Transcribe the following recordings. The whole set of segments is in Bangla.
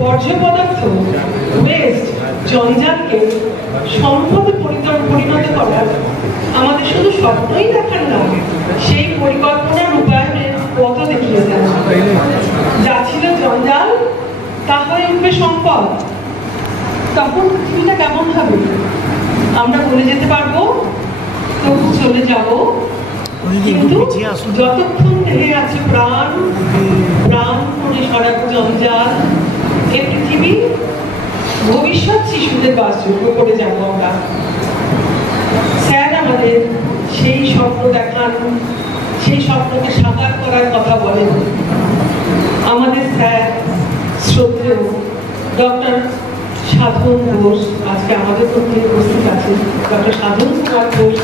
বর্জ্য পদার্থ, ওয়েস্ট, জঞ্জালকে সম্পদে পরিণত করার আমাদের শুধু স্বপ্নই দেখান না, সেই পরিকল্পনা রূপায়ণের পথও দেখিয়ে দেন। যা ছিল জঞ্জাল তা হয়ে উঠবে সম্পদ। তখন পৃথিবীটা কেমন হবে? আমরা বলে যেতে পারবো, তো চলে যাব, কিন্তু যতক্ষণ দেহে আছে প্রাণ, প্রাণ করে সরাবো জঞ্জাল, এই পৃথিবী ভবিষ্যৎ শিশুদের বাসযোগ্য করে যাব আমরা। স্যার আমাদের সেই স্বপ্ন দেখান, সেই স্বপ্নকে সাকার করার কথা বলেন। আমাদের স্যার শ্রদ্ধেয় ডক্টর সাধন ঘোষ আজকে আমাদের মধ্যে উপস্থিত আছে। ডক্টর সাধন কুমার ঘোষ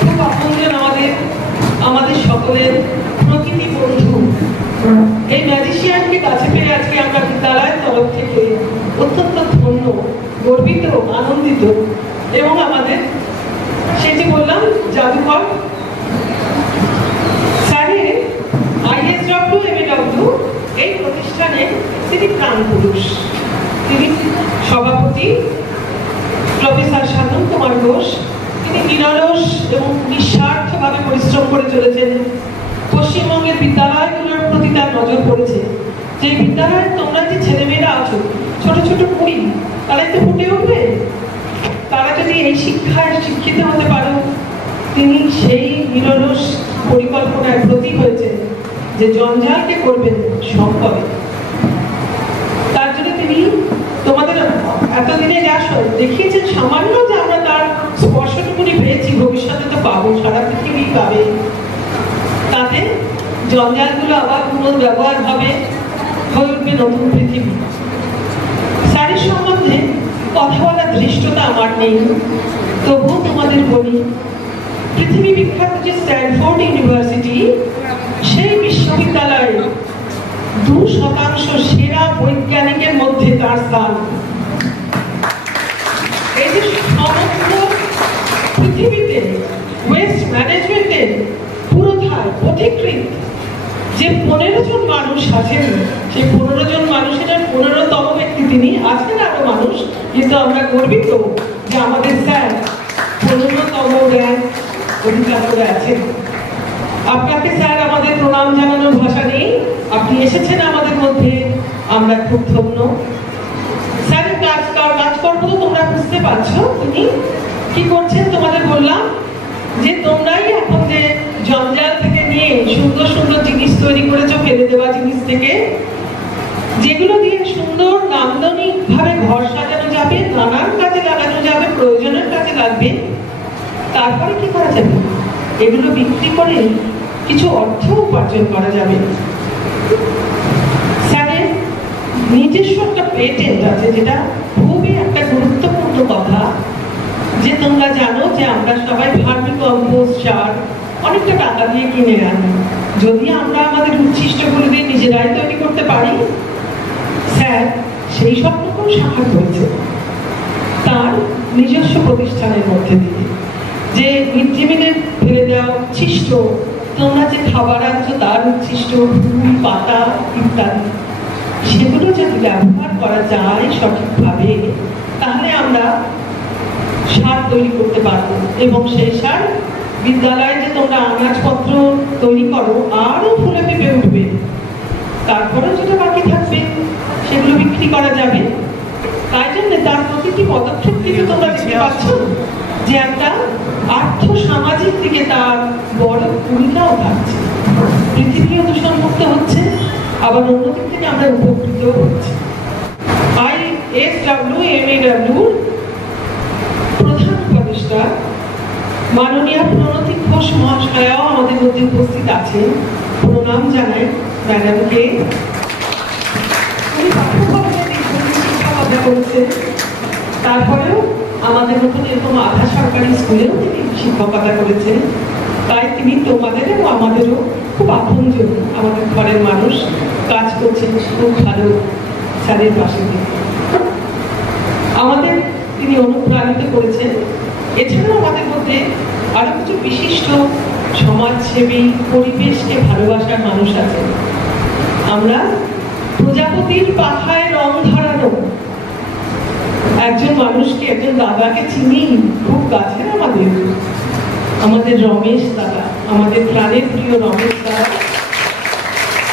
খুব আপনজন, আমাদের সকলের প্রকৃতি বন্ধু। এই ম্যাজিশিয়ানকে কাছে পেয়ে আজকে আমরা বিদ্যালয়ের তরফ থেকে অত্যন্ত ধন্য, গর্বিত, আনন্দিত। এবং আমাদের সেটি বললাম জাদুকর স্যারের ISW MAW এই প্রতিষ্ঠানে তিনি প্রাণ পুরুষ। তিনি সভাপতি প্রফেসর সাধন কুমার ঘোষ। তিনি নিরলস এবং নিঃস্বার্থভাবে পরিশ্রম করে চলেছেন। পশ্চিমবঙ্গের বিদ্যালয়গুলোর প্রতি তার নজর পড়েছে, যে বিদ্যালয়ে তোমরা যে ছেলেমেয়েরা আছো, ছোট ছোট কুড়ি, তারা একটু ফুটে উঠবে, তারা যদি এই শিক্ষায় শিক্ষিত হতে পারো। তিনি সেই নিরলস পরিকল্পনায় ব্রতী হয়েছে যে জঞ্জালকে করবেন সম্পদে। তার জন্য তিনি তোমাদের এতদিনে যা দেখিয়েছেন সামান্য, যে আমরা তার স্পর্শটুকুনি পেয়েছি, ভবিষ্যতে তো পাবো, সারা পৃথিবী পাবে। তাতে জঞ্জালগুলো আবার পুনর্ব্যবহার হবে, হয়ে উঠবে নতুন পৃথিবী। স্যারের সম্বন্ধে কথা বলার ধৃষ্টতা আমার নেই, তবুও তোমাদের বলি, পৃথিবী বিখ্যাত যে স্ট্যানফোর্ড ইউনিভার্সিটি, সেই বিশ্ববিদ্যালয়ে 2% সেরা বৈজ্ঞানিকের মধ্যে তার স্থান। এই যে সমগ্র পৃথিবীতে ওয়েস্ট ম্যানেজমেন্টের পুরোধায় পথিকৃৎ যে 15 জন মানুষ আছেন, সেই 15 জন মানুষের 15তম ব্যক্তি তিনি। আছেন আরো মানুষ, কিন্তু আমরা গর্বিত যে আমাদের স্যার 15তম র্যাঙ্ক অধিকার করে আছেন। আপনাকে স্যার আমাদের প্রণাম জানানোর ভাষা নেই, আপনি এসেছেন আমাদের মধ্যে, আমরা খুব ধন্য। স্যারের কাজকর্ম তোমরা বুঝতে পারছো তিনি কি করছেন। তোমাদের বললাম যে তোমরাই এখন যে জঞ্জাল থেকে নিয়ে সুন্দর সুন্দর জিনিস তৈরি করেছো, ফেলে দেওয়া জিনিস থেকে, যেগুলো দিয়ে সুন্দর নান্দনিক ভাবে ঘর সাজানো যাবে, নানান কাজে লাগানো যাবে, প্রয়োজনের কাজে লাগবে। তারপরে কি করা যাবে? এগুলো বিক্রি করে কিছু অর্থ উপার্জন করা যাবে। স্যারের নিজস্ব একটা পেটেন্ট আছে, যেটা খুবই একটা গুরুত্বপূর্ণ কথা, যে তোমরা জানো যে আমরা সবাই ভার্মি কম্পোস্ট সার অনেকটা টাকা দিয়ে কিনে আনি। যদি আমরা আমাদের উচ্ছিষ্টগুলো দিয়ে নিজেরাই তৈরি করতে পারি, স্যার সেই স্বপ্নকেও সাকার করেছে তার নিজস্ব প্রতিষ্ঠানের মধ্যে দিয়ে। যে মিড-ডে-মিলের ফেলে দেওয়া উচ্ছিষ্ট, তোমরা যে খাবার আনছো তার উচ্ছিষ্ট, ফুল, পাতা ইত্যাদি, সেগুলো যদি ব্যবহার করা যায় সঠিকভাবে, তাহলে আমরা সার তৈরি করতে পারবো। এবং সেই সার বিদ্যালয়ে যে তোমরা আনাজপত্র তৈরি করো, আরো ফুলে ফেপে উঠবে। তারপরে যেটা বাকি থাকবে সেগুলো বিক্রি করা যাবে। তাই জন্য তার প্রতিটি পদক্ষেপ থেকে তোমরা দেখতে পাচ্ছ যে একটা আর্থ-সামাজিক দিকে তার বড় ভূমিকাও থাকছে। পৃথিবীও দূষণমুক্ত হচ্ছে, আবার অন্যদিক থেকে আমরা উপকৃত হচ্ছি। ISW MAW প্রধান উপদেষ্টা মাননীয় প্রণতি ঘোষ মহাশয়াও আমাদের মধ্যে উপস্থিত আছেন। প্রণাম জানাই ম্যাডামকে। উনি শিক্ষা করেছেন, তারপরেও আমাদের মতন এরকম আধা সরকারি স্কুলেও তিনি শিক্ষকতা করেছেন। তাই তিনি তোমাদের এবং আমাদেরও খুব আপনজন, আমাদের ঘরের মানুষ, কাজ করছেন খুব ভালো স্যারের পাশে। আমাদের তিনি অনুপ্রাণিত করেছেন। এছাড়াও আমাদের মধ্যে আরো কিছু বিশিষ্ট সমাজসেবী, পরিবেশকে ভালোবাসার মানুষ আছেন। আমরা প্রজাপতির পাখায় রং ধরানো একজন মানুষকে, একজন দাদাকে চিনি খুব কাছে, আমাদের রমেশ দাদা, আমাদের প্রাণের প্রিয় রমেশ দাদা,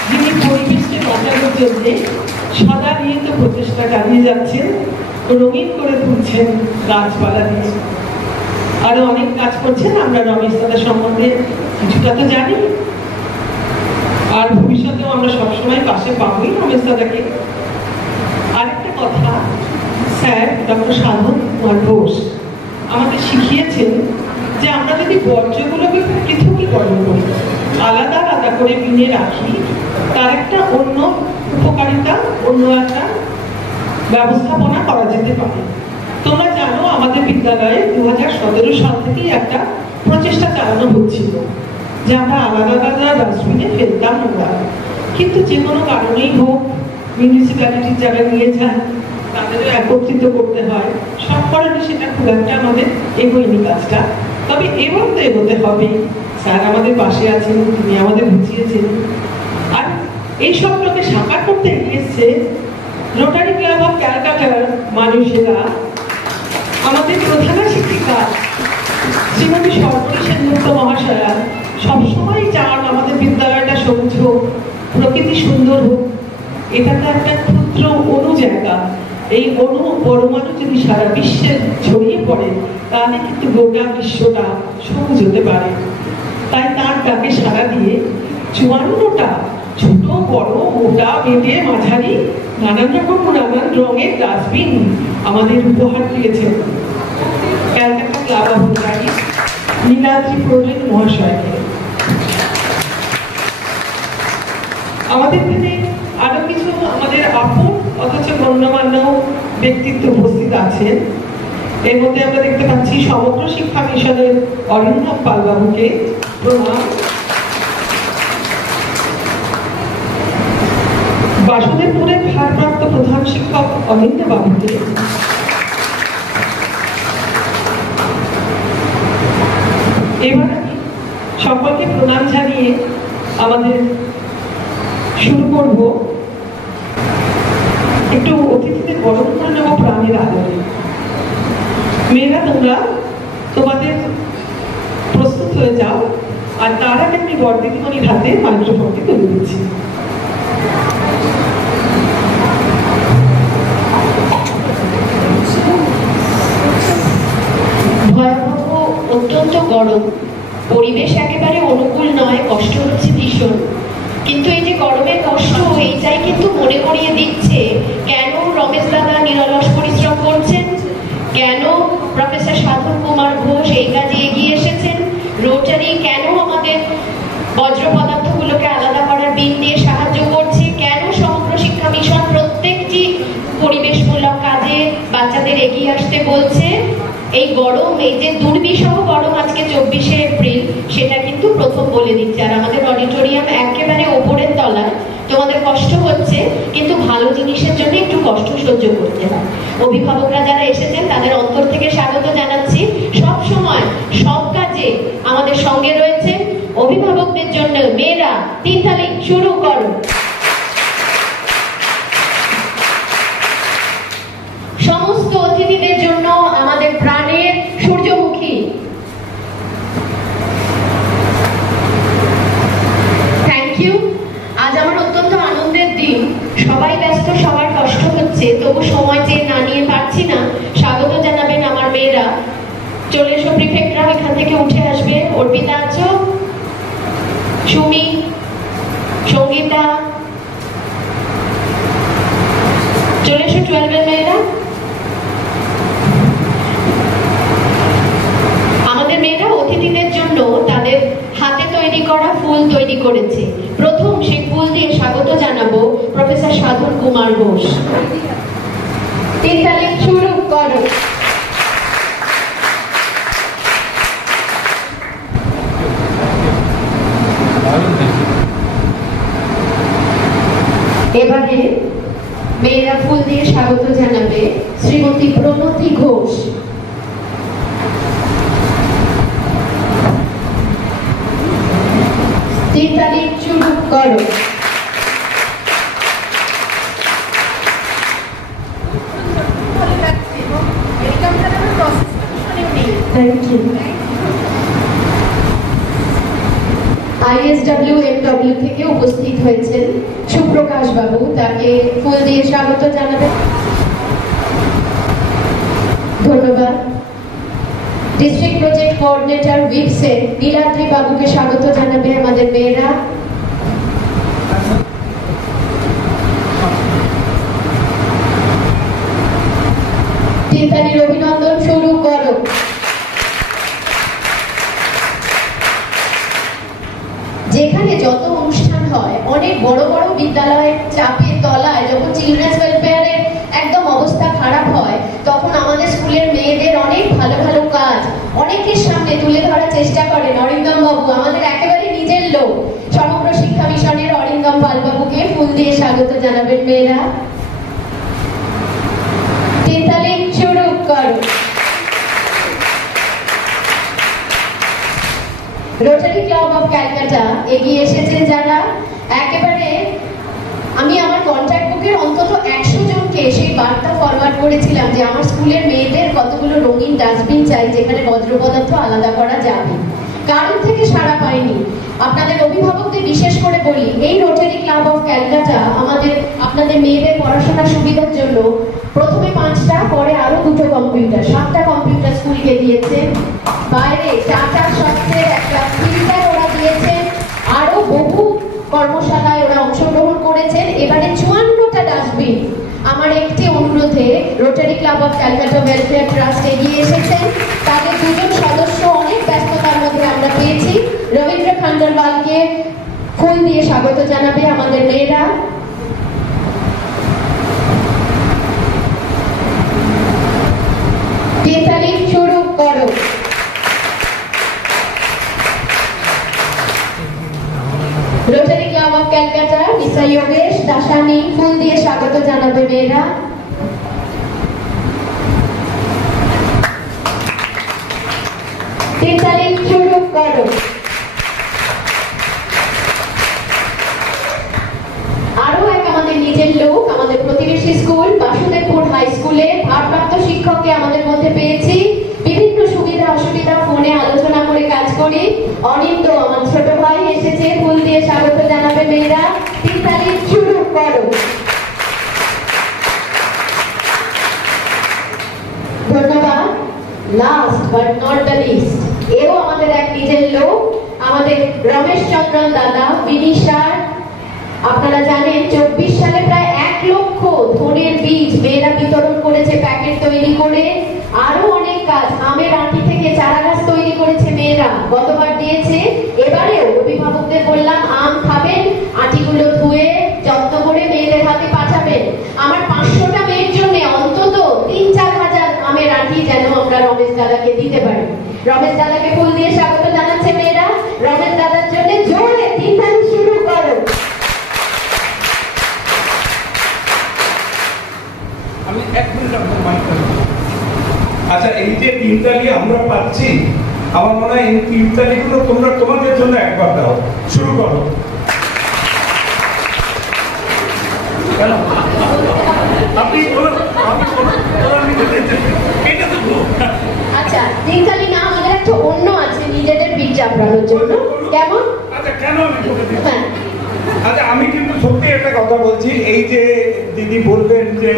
যিনি পরিবেশকে বাঁচানোর জন্য সদা নিয়ত প্রচেষ্টা চালিয়ে যাচ্ছেন, রঙিন করে তুলছেন গাছপালা দিয়ে, আরো অনেক কাজ করছেন। আমরা রমেশ দাদা সম্বন্ধে কিছুটা তো জানি, আর ভবিষ্যতেও আমরা সবসময় পাশে পাবোই রমেশ দাদাকে। আরেকটা কথা, স্যার ডক্টর সাধন কুমার ঘোষ আমাদের শিখিয়েছেন যে আমরা যদি বর্জ্যগুলোকে পৃথকীকরণ করি, আলাদা আলাদা করে বিনে রাখি, তার একটা অন্য উপকারিতা, অন্য একটা ব্যবস্থাপনা করা যেতে পারে। তোমরা জানো আমাদের বিদ্যালয়ে 2017 সাল থেকেই একটা প্রচেষ্টা চালানো হচ্ছিল যে আমরা আলাদা আলাদা ডাস্টবিনে ফেলতাম নোংরা, কিন্তু যে কোনো কারণেই হোক মিউনিসিপ্যালিটির যারা নিয়ে যান তাদেরও একত্রিত করতে হয়, সব কারণে সেটা খুব একটা আমাদের এগোয়নি কাজটা। তবে এবার তো এগোতে হবে, স্যার আমাদের পাশে আছেন, তিনি আমাদের বুঝিয়েছেন। আর এই সবটাকে সাকার করতে এগিয়েছে রোটারি ক্লাব অফ ক্যালকাটার মানুষেরা। আমাদের প্রধান শিক্ষিকা শ্রীমতী সর্বরী সেনগুপ্ত মহাশয়া সবসময় চান আমাদের বিদ্যালয়টা সবুজ হোক, প্রকৃতি সুন্দর হোক। এটা তো একটা ক্ষুদ্র অণু জায়গা, এই অণু পরমাণু যদি সারা বিশ্বে ছড়িয়ে পড়ে তাহলে কিন্তু গোটা বিশ্বটা সবুজ হতে পারে। তাই তার ডাকে সাড়া দিয়ে 54টা ছোট বড় মোটা বেটে মাঝারি নানান রকম নানান রঙের ডাস্টবিন আমাদের উপহার দিয়েছেন Calcutta club of rotary Niladri প্রৌঢ় মহাশয়কে। আমাদের এখানে আরো কিছু আমাদের আপন অথচ গণ্যমান্য ব্যক্তিত্ব উপস্থিত আছেন। এর মধ্যে আমরা দেখতে পাচ্ছি সমগ্র শিক্ষা মিশনের অরিন্দম পালবাবুকে প্রণাম, বাসুদেবপুরের ভারপ্রাপ্ত প্রধান শিক্ষক অনিন্দ বাবুকে, এবার আমি সকলকে প্রণাম জানিয়ে আমাদের শুরু করব। একটু অতিথিদের বরণ করে নেব প্রাণের আদরে। মেয়েরা তোমরা তোমাদের প্রস্তুত হয়ে যাও, আর তার আগে আমি বরদিদিমণির হাতে মাইক্রোফোনটি তুলে দিচ্ছি। ভয়াবহ অত্যন্ত গরম, পরিবেশ একেবারে অনুকূল নয়, কষ্ট হচ্ছে ভীষণ। কিন্তু এই যে গরমের কষ্ট, এইটাই কিন্তু মনে করিয়ে দিচ্ছে কেন রমেশ দাদা নিরলস পরিশ্রম করছেন, কেন প্রফেসর সাধন কুমার ঘোষ এই কাজে এগিয়ে এসেছেন, রোটারি কেন আমাদের বজ্র পদার্থগুলোকে আলাদা করার বিন দিয়ে সাহায্য করছে, কেন সমগ্র শিক্ষা মিশন প্রত্যেকটি পরিবেশমূলক কাজে বাচ্চাদের এগিয়ে আসতে বলছে। এই গরম, এই যে দুর্বিষহ গরম আজকে 24শে এপ্রিল, সেটা কিন্তু প্রথম বলে দিচ্ছে। আর আমাদের অডিটোরিয়াম একেবারে ওপরের তলায়, তোমাদের কষ্ট হচ্ছে, কিন্তু ভালো জিনিসের জন্য একটু কষ্ট সহ্য করতে হয়। অভিভাবকরা যারা এসেছেন তাদের অন্তর থেকে স্বাগত জানাচ্ছি। সব সময় সব কাজে আমাদের সঙ্গে রয়েছে। অভিভাবকদের জন্য মেয়েরা 3 তারিখ শুরু করো। সমস্ত অতিথিদের জন্য আমাদের প্রাণের সূর্যমুখী। Thank you. আজ আমার অত্যন্ত আনন্দের দিন, সবাই ব্যস্ত, সবার কষ্ট হচ্ছে, তবু সময় চেয়ে না নিয়ে পারছি না। স্বাগত জানাবেন আমার মেয়েরা। চলে এসো, প্রিফেক্টরা এখান থেকে উঠে আসবে। অর্পিতা আছো, সুমি, সঙ্গীতা, চলে এসো 12 এর মেয়েরা। আমাদের মেয়েরা অতিথিদের জন্য তাদের হাতে তৈরি করা ফুল তৈরি করেছে। প্রথম সেই ফুল দিয়ে স্বাগত জানাবো প্রফেসর সাধন কুমার ঘোষ। 3 তারিখ শুরু করো। এবারে মেয়েরা ফুল দিয়ে স্বাগত জানাবে শ্রীমতী প্রণতি ঘোষ। তারিখ শুরু করো। Thank you. ISWMW থেকে উপস্থিত হয়েছেন সুপ্রকাশ বাবু, তাকে ফুল দিয়ে স্বাগত জানাবেন। ধন্যবাদ। ডিস্ট্রিক্ট প্রজেক্ট কোঅর্ডিনেটর উইপসেন নীলাদ্রি বাবুকে স্বাগত জানাবে আমাদের মেয়েরা। তিনতালির অভিনন্দন শুরু করো। যেখানে যত অনুষ্ঠান হয়, অনেক বড় বড় বিদ্যালয়ের চাপের তলায় যখন চিলড্রেন্স ওয়েলফেয়ারের একদম অবস্থা খারাপ হয়, তখন আমাদের স্কুলের মেয়েদের অনেক ভালো ভালো কাজ অনেকের সামনে তুলে ধরার চেষ্টা করেন অরিন্দম বাবু, আমাদের একেবারে নিজের লোক। সমগ্র শিক্ষা মিশনের অরিন্দম পাল বাবুকে ফুল দিয়ে স্বাগত জানাবেন মেয়েরা। তিনতালি শুরু করো। রোটারি ক্লাব অফ ক্যালকাটা এগিয়ে এসেছেন যারা, একেবারে আমি আমার কন্ট্যাক্ট বুকের অন্তত 100 জনকে সেই বার্তা ফরওয়ার্ড করেছিলাম যে আমার স্কুলের মেয়েদের কতগুলো রঙিন ডাস্টবিন চাই যেখানে বজ্র পদার্থ আলাদা করা যাবে। কারণ থেকে সাড়া পাইনি। আপনাদের অভিভাবকদের বিশেষ করে বলি, এই রোটারি ক্লাব অফ ক্যালকাটা আপনাদের মেয়েদের পড়াশোনার সুবিধার জন্য প্রথমে 5টা, পরে আরো 2টো কম্পিউটার, 7টা কম্পিউটার স্কুলকে দিয়েছে। বাইরে টাটা সফটওয়্যার একটা ফিল্টার ওরা দিয়েছেন। আরো বহু কর্মশালায় ওরা অংশগ্রহণ করেছেন। এবারে 54টা ডাস্টবিন আমার একটি অনুরোধে rotary club of Calcutta welfare trust এগিয়ে এসেছেন। তাদের 2জন সদস্য অনেক ব্যস্ততার মধ্যে আমরা পেয়েছি। রবীন্দ্র খান্ডারওয়ালকে ফুল দিয়ে স্বাগত জানাবে আমাদের মেয়েরা। তিনতালি শুরু করো। Rotary club of Calcutta mister Yogesh Dasani ফুল দিয়ে স্বাগত জানাবে মেয়েরা। তিনতালি শুরু করো। আরো এক আমাদের নিজের লোক, আমাদের প্রতিবেশী স্কুল বাসুদেবপুর হাই স্কুলে ভারপ্রাপ্ত শিক্ষককে আমাদের মধ্যে পেয়েছি। বিভিন্ন সুবিধা অসুবিধা ফোনে আলোচনা করে কাজ করি। অনিন্দ আমার ছোট ভাই এসেছে, ফুল দিয়ে স্বাগত জানাবে মেয়েরা। তিনতালি শুরু করো। ধন্যবাদ। Last but not the least, এও আমাদের এক নিজের লোক, আমাদের রমেশ চন্দ্রন দাদা বিনিশার। আপনারা জানেন 24 সালে প্রায় 1 লক্ষ ধনের বীজ মেয়েরা বিতরণ করেছে প্যাকেট তৈরি করে। আরো অনেক কাজ, আমের আঁটি থেকে চারা গাছ তৈরি করেছে মেয়েরা, গতবার দিয়েছে। এবারেও অভিভাবকদের বললাম আম খাবেন, আঁটিগুলো ধুয়ে যত্ন করে মেয়েদের হাতে পাঠাবেন। আমার 500টা মেয়ের জন্য অন্তত 3-4 হাজার আমের আঁটি যেন আমরা রমেশ দাদাকে দিতে পারি। রমেশ দাদাকে ফুল দিয়ে স্বাগত জানাচ্ছে মেয়েরা। রমেশ দাদার জন্য জোরে তিনতালি শুরু করো। আমি 1 মিনিট আপনার মাইক। আচ্ছা, এই যে তিনতালি আমরা পাচ্ছি, আমার মনে হয় এই তিনতালিগুলো তোমরা তোমাদের জন্য একবার দাও। শুরু করো। কেন আপনি এটা তো আচ্ছা, তিনতালি না, আমাদের একটা অন্য আছে নিজেদের বীজ চাপড়ানোর জন্য। কেমন? আচ্ছা, কেন আমি বলে দিই। হ্যাঁ, আচ্ছা, আমি কিন্তু সত্যি একটা কথা বলছি, এই যে দিদি বলবেন যে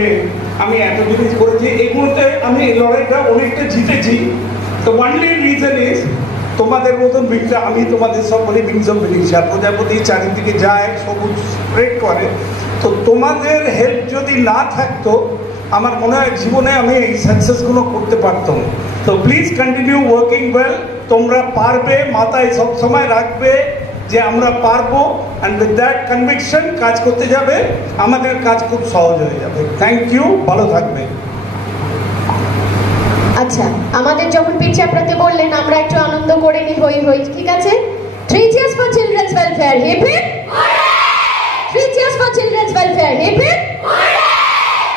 আমি এত জিনিস করেছি, এগুলোতে আমি এই লড়াইটা অনেকটা জিতেছি। তো ওয়ানলি রিজন ইজ তোমাদের মতন বিংসা, আমি তোমাদের সব বলি বিংসম বিংসা, প্রজাপতি চারিদিকে যায়, সবুজ স্প্রেড করে। তো তোমাদের হেল্প যদি না থাকতো, আমার মনে হয় জীবনে আমি এই সাকসেসগুলো করতে পারতাম। তো প্লিজ কন্টিনিউ ওয়ার্কিং ওয়েল। তোমরা পারবে, মাথায় সব সময় রাখবে যে আমরা পারবো, অ্যান্ড উইথ দ্যাট কনভিকশন কাজ করতে যাবে, আমাদের কাজ খুব সহজ হয়ে যাবে। থ্যাংক ইউ, ভালো থাকবে। আচ্ছা, আমাদের যখন পিঠ চাপড়াতে বললেন আমরা একটু আনন্দ করে নি, হই হই, ঠিক আছে? 3 cheers for children's welfare, hip hip! 3 cheers for children's welfare, hip hip!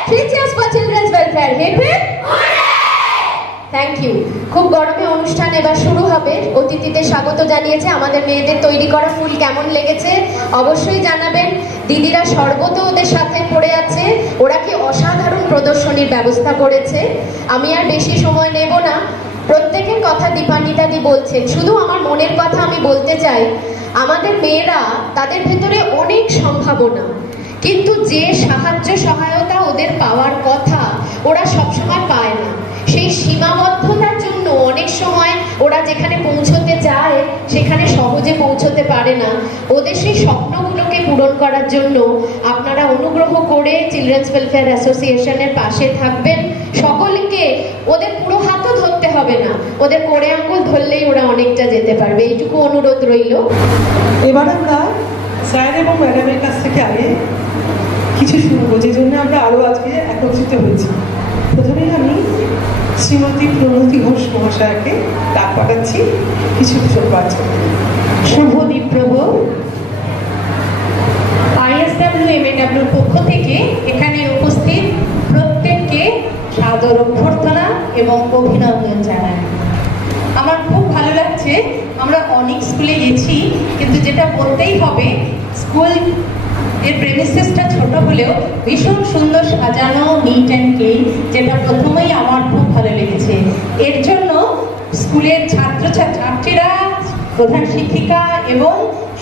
3 cheers for children's welfare, hip hip! Thank you. খুব গরমে অনুষ্ঠান এবার শুরু হবে। অতিথিদের স্বাগত জানিয়েছে। আমাদের মেয়েদের তৈরি করা ফুল কেমন লেগেছে অবশ্যই জানাবেন। দিদিরা শরবত ওদের সাথে পড়ে আছে, ওরা কি অসাধারণ প্রদর্শনীর ব্যবস্থা করেছে। আমি আর বেশি সময় নেব না, প্রত্যেকের কথা দীপান্বিতাদি বলছেন, শুধু আমার মনের কথা আমি বলতে চাই, আমাদের মেয়েরা তাদের ভেতরে অনেক সম্ভাবনা, কিন্তু যে সাহায্য সহায়তা ওদের পাওয়ার কথা ওরা সবসময় পায় না। সেই সীমাবদ্ধতার জন্য অনেক সময় ওরা যেখানে পৌঁছতে চায় সেখানে সহজে পৌঁছতে পারে না। ওদের সেই স্বপ্নগুলোকে পূরণ করার জন্য আপনারা অনুগ্রহ করে চিলড্রেন্স ওয়েলফেয়ার অ্যাসোসিয়েশনের পাশে থাকবেন। সকলকে ওদের পুরো হাতও ধরতে হবে না, ওদের কোড়ে আঙ্গুল ধরলেই ওরা অনেকটা যেতে পারবে, এইটুকু অনুরোধ রইল। এবার আমরা স্যার এবং ম্যাডামের কাছ থেকে আগে কিছু শুনবো, যে জন্য আমরা আরো আজকে একত্রিত হয়েছি। প্রথমে আমি শ্রীমতী প্রণতি ঘোষ মহাশয়াকে ডাক পাঠাচ্ছি কিছু বলছেন। শুভ বিপ্লব। ISWMAWর পক্ষ থেকে এখানে উপস্থিত প্রত্যেককে সাদর অভ্যর্থনা এবং অভিনন্দন জানাই। আমার খুব ভালো লাগছে, আমরা অনেক স্কুলে গেছি, কিন্তু যেটা বলতেই হবে, স্কুল এর প্রেমিসিসটা ছোট হলেও ভীষণ সুন্দর সাজানো, নিট অ্যান্ড ক্লিন, যেটা প্রথমেই আমার খুব ভালো লেগেছে। এর জন্য স্কুলের ছাত্রছাত্রীরা, প্রধান শিক্ষিকা এবং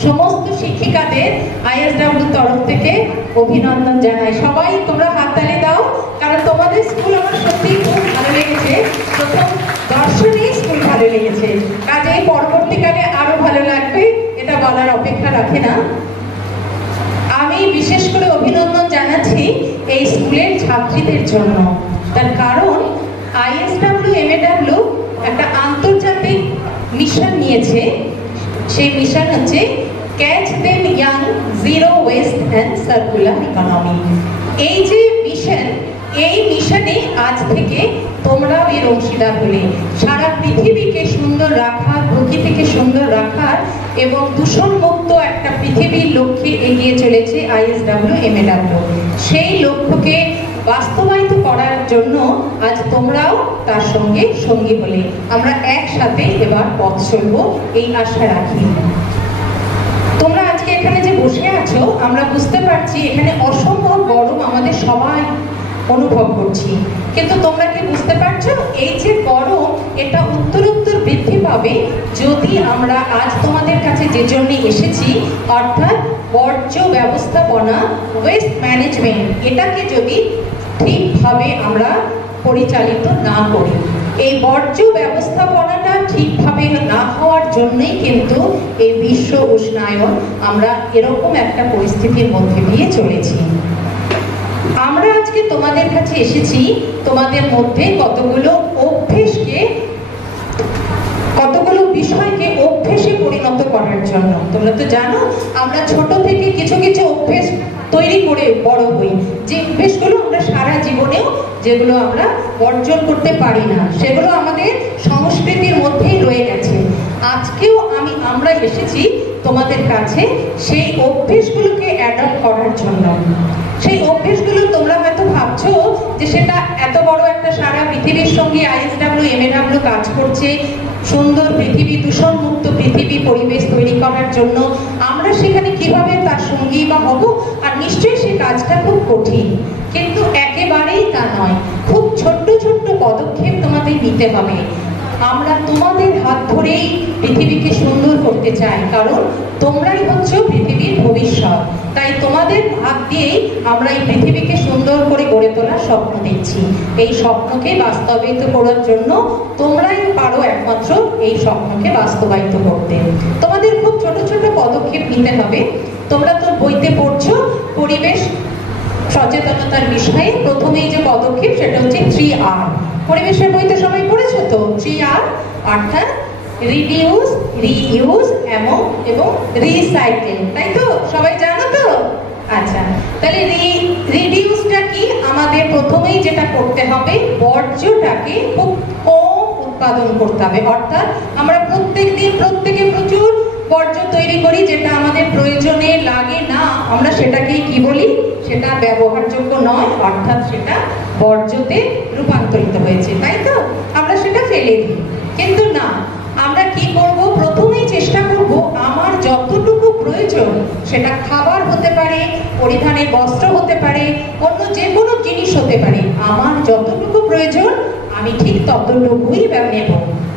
সমস্ত শিক্ষিকাদের ISW তরফ থেকে অভিনন্দন জানাই। সবাই তোমরা হাততালি দাও, কারণ তোমাদের স্কুল আমার সত্যিই খুব ভালো লেগেছে। প্রথম দর্শনেই স্কুল ভালো লেগেছে, কাজেই পরবর্তীকালে আরো ভালো লাগবে, এটা বলার অপেক্ষা রাখে না। আমি বিশেষ করে অভিনন্দন জানাচ্ছি এই স্কুলের ছাত্রীদের জন্য। তার কারণ ISWMAW একটা আন্তর্জাতিক মিশন নিয়েছে। সেই মিশন হচ্ছে catch them young, zero West and circular economy. এই যে মিশন, এই মিশনে আজ থেকে তোমরাও এর অংশীদার হলে। সারা পৃথিবীকে সুন্দর রাখার, প্রকৃতিকে সুন্দর রাখার এবং দূষণমুক্ত একটা পৃথিবীর লক্ষ্যে এগিয়ে চলেছে ISWMAW। সেই লক্ষ্যকে বাস্তবায়িত করার জন্য আজ তোমরাও তার সঙ্গে সঙ্গী হলে। আমরা একসাথে এবার পথ চলব, এই আশা রাখি। তোমরা আজকে এখানে যে বসে আছো, আমরা বুঝতে পারছি এখানে অসম্ভব গরম আমাদের সবাই অনুভব করছি, কিন্তু তোমরা কি বুঝতে পারছো এই যে গরম, এটা উত্তরোত্তর বৃদ্ধি পাবে যদি আমরা আজ তোমাদের কাছে যে জন্য এসেছি, অর্থাৎ বর্জ্য ব্যবস্থাপনা, ওয়েস্ট ম্যানেজমেন্ট, এটাকে যদি ঠিকভাবে আমরা পরিচালিত না করি। এই বর্জ্য ব্যবস্থাপনাটা ঠিকভাবে না হওয়ার জন্যই কিন্তু এই বিশ্ব উষ্ণায়ন, আমরা এরকম একটা পরিস্থিতির মধ্যে দিয়ে চলেছি। আমরা আজকে তোমাদের কাছে এসেছি তোমাদের মধ্যে কতগুলো বিষয়কে অভ্যেসে পরিণত করার জন্য। তোমরা তো জানো আমরা ছোট থেকে কিছু কিছু অভ্যেস তৈরি করে বড় হই, যে অভ্যেসগুলো আমরা সারা জীবনেও, যেগুলো আমরা বর্জন করতে পারি না, সেগুলো আমাদের সংস্কৃতির মধ্যেই রয়ে গেছে। আজকেও আমরা এসেছি তোমাদের কাছে সেই অভ্যেসগুলোকে অ্যাডপ্ট করার জন্য। সেই অভ্যেসগুলো তোমরা হয়তো ভাবছো যে সেটা এত বড় একটা সারা পৃথিবীর সঙ্গে ISWMAW কাজ করছে, সুন্দর পৃথিবী, দূষণমুক্ত পৃথিবী পরিবেশ তৈরি করার জন্য আমরা সেখানে কিভাবে তার সঙ্গী বা হব। আর নিশ্চয়ই সেই কাজটা খুব কঠিন, কিন্তু একেবারেই তা নয়। খুব ছোট্ট ছোট্ট পদক্ষেপ তোমাদের নিতে হবে। আমরা তোমাদের হাত ধরেই পৃথিবীকে সুন্দর করতে চাই, কারণ তোমরাই হচ্ছ পৃথিবীর ভবিষ্যৎ। তাই তোমাদের হাত দিয়েই আমরা এই পৃথিবীকে সুন্দর করে গড়ে তোলার স্বপ্ন দেখছি। এই স্বপ্নকে বাস্তবায়িত করার জন্য তোমরাই পারো একমাত্র এই স্বপ্নকে বাস্তবায়িত করতে। তোমাদের খুব ছোট ছোট পদক্ষেপ নিতে হবে। তোমরা তো বইতে পড়ছো পরিবেশ সচেতনতার বিষয়ে, প্রথমেই যে পদক্ষেপ সেটা হচ্ছে 3R। পরিবেশের বইতে সবাই পড়েছো তো 3R, অর্থাৎ রিডিউস, রিইউজ এবং রিসাইকেল, তাই তো? সবাই জানো তো? আচ্ছা, তাহলে রিডিউসটা কি? আমাদের প্রথমেই যেটা করতে হবে, বর্জ্যটাকে খুব কম উৎপাদন করতে হবে। অর্থাৎ আমরা প্রত্যেকে প্রচুর বর্জ্য তৈরি করি, যেটা আমাদের প্রয়োজনে লাগে না, আমরা সেটাকেই কি বলি? সেটা ব্যবহারযোগ্য নয়, অর্থাৎ সেটা বর্জ্যতে রূপান্তরিত হয়েছে, তাই তো? আমরা সেটা ফেলে দিই। কিন্তু না, আমরা কি করব? প্রথমেই চেষ্টা করব আমার যতটুকু প্রয়োজন প্রয়োজন, সেটা খাবার হতে পারে, পরিধানের বস্ত্র হতে পারে, অন্য যে কোনো জিনিস হতে পারে, আমার যতটুকু প্রয়োজন আমি ঠিক ততটুকুই নেব।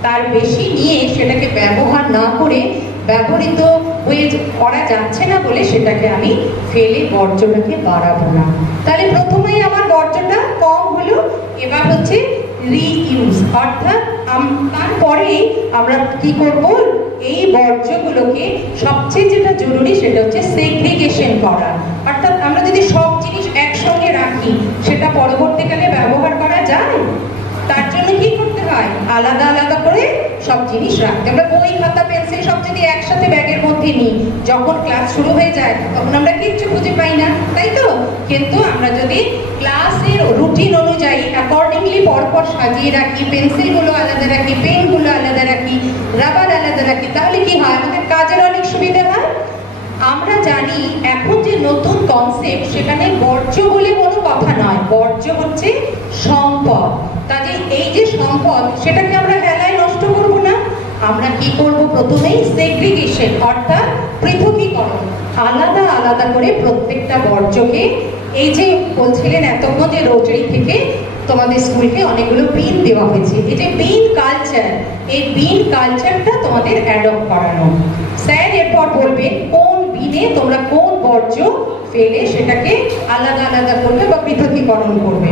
তার বেশি নিয়ে সেটাকে ব্যবহার না করে, ব্যবহৃত হয়ে করা যাচ্ছে না বলে সেটাকে আমি ফেলে বর্জ্যটাকে বাড়াবো না। তাহলে প্রথমেই আমার বর্জ্যটা কম হলো। এবার হচ্ছে রিইউজ, অর্থাৎ তারপরে আমরা কি করব, এই বর্জ্যগুলোকে সবচেয়ে যেটা জরুরি সেটা হচ্ছে সেগ্রিগেশন করা। অর্থাৎ আমরা যদি সব জিনিস একসঙ্গে রাখি সেটা পরবর্তীকালে ব্যবহার করা যায়? তার জন্য কি করতে হয়, আলাদা আলাদা করে সব জিনিস রাখতে। আমরা বই, খাতা, পেন্সিল সব যদি একসাথে ব্যাগের মধ্যে নিই, যখন ক্লাস শুরু হয়ে যায় তখন আমরা কিচ্ছু খুঁজে পাই না, তাই তো? কিন্তু আমরা যদি ক্লাসের রুটিন অনুযায়ী অ্যাকর্ডিংলি পরপর সাজিয়ে রাখি, পেন্সিলগুলো আলাদা রাখি, পেনগুলো আলাদা রাখি, রাবার আলাদা রাখি, তাহলে কি হয়, আমাদের কাজের অনেক সুবিধা হয়। আমরা জানি এখন যে নতুন কনসেপ্ট, সেখানে বর্জ্য বলে কোনো কথা নয়, বর্জ্য হচ্ছে সম্পদ। কাজে এই যে সম্পদ, সেটাকে আমরা হেলায় নষ্ট করব না। আমরা কি করব, প্রথমেই সেগ্রিগেশন অর্থাৎ পৃথকীকরণ, আলাদা আলাদা করে প্রত্যেকটা বর্জ্যকে। এই যে বলছিলেন এতক্ষণ যে রোটারি থেকে তোমাদের স্কুলকে অনেকগুলো বিন দেওয়া হয়েছে, এই যে বিন কালচার, এই বিন কালচারটা তোমাদের অ্যাডপ্ট করানো। স্যার এরপর বলবেন কোন বিনে তোমরা কোন বর্জ্য ফেলে সেটাকে আলাদা আলাদা করবে বা পৃথকীকরণ করবে।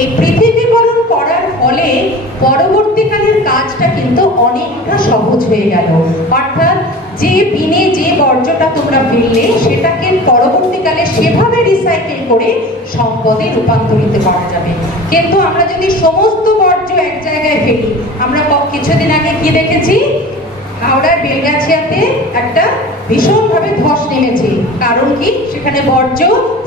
এই পৃথকীকরণ করার ফলে পরবর্তীকালের কাজটা কিন্তু অনেকটা সহজ হয়ে গেল। অর্থাৎ যে বিনে যে বর্জ্যটা তোমরা ফেললে সেটাকে পরবর্তীকালে সেভাবে রিসাইকেল করে সম্পদে রূপান্তরিত করা যাবে। কিন্তু আমরা যদি সমস্ত বর্জ্য এক জায়গায় ফেলি, আমরা কিছুদিন আগে কি দেখেছি, হাওড়ার বেলগাছিয়াতে একটা ভীষণভাবে ধস নেমেছে। কারণ কি, সেখানে বর্জ্য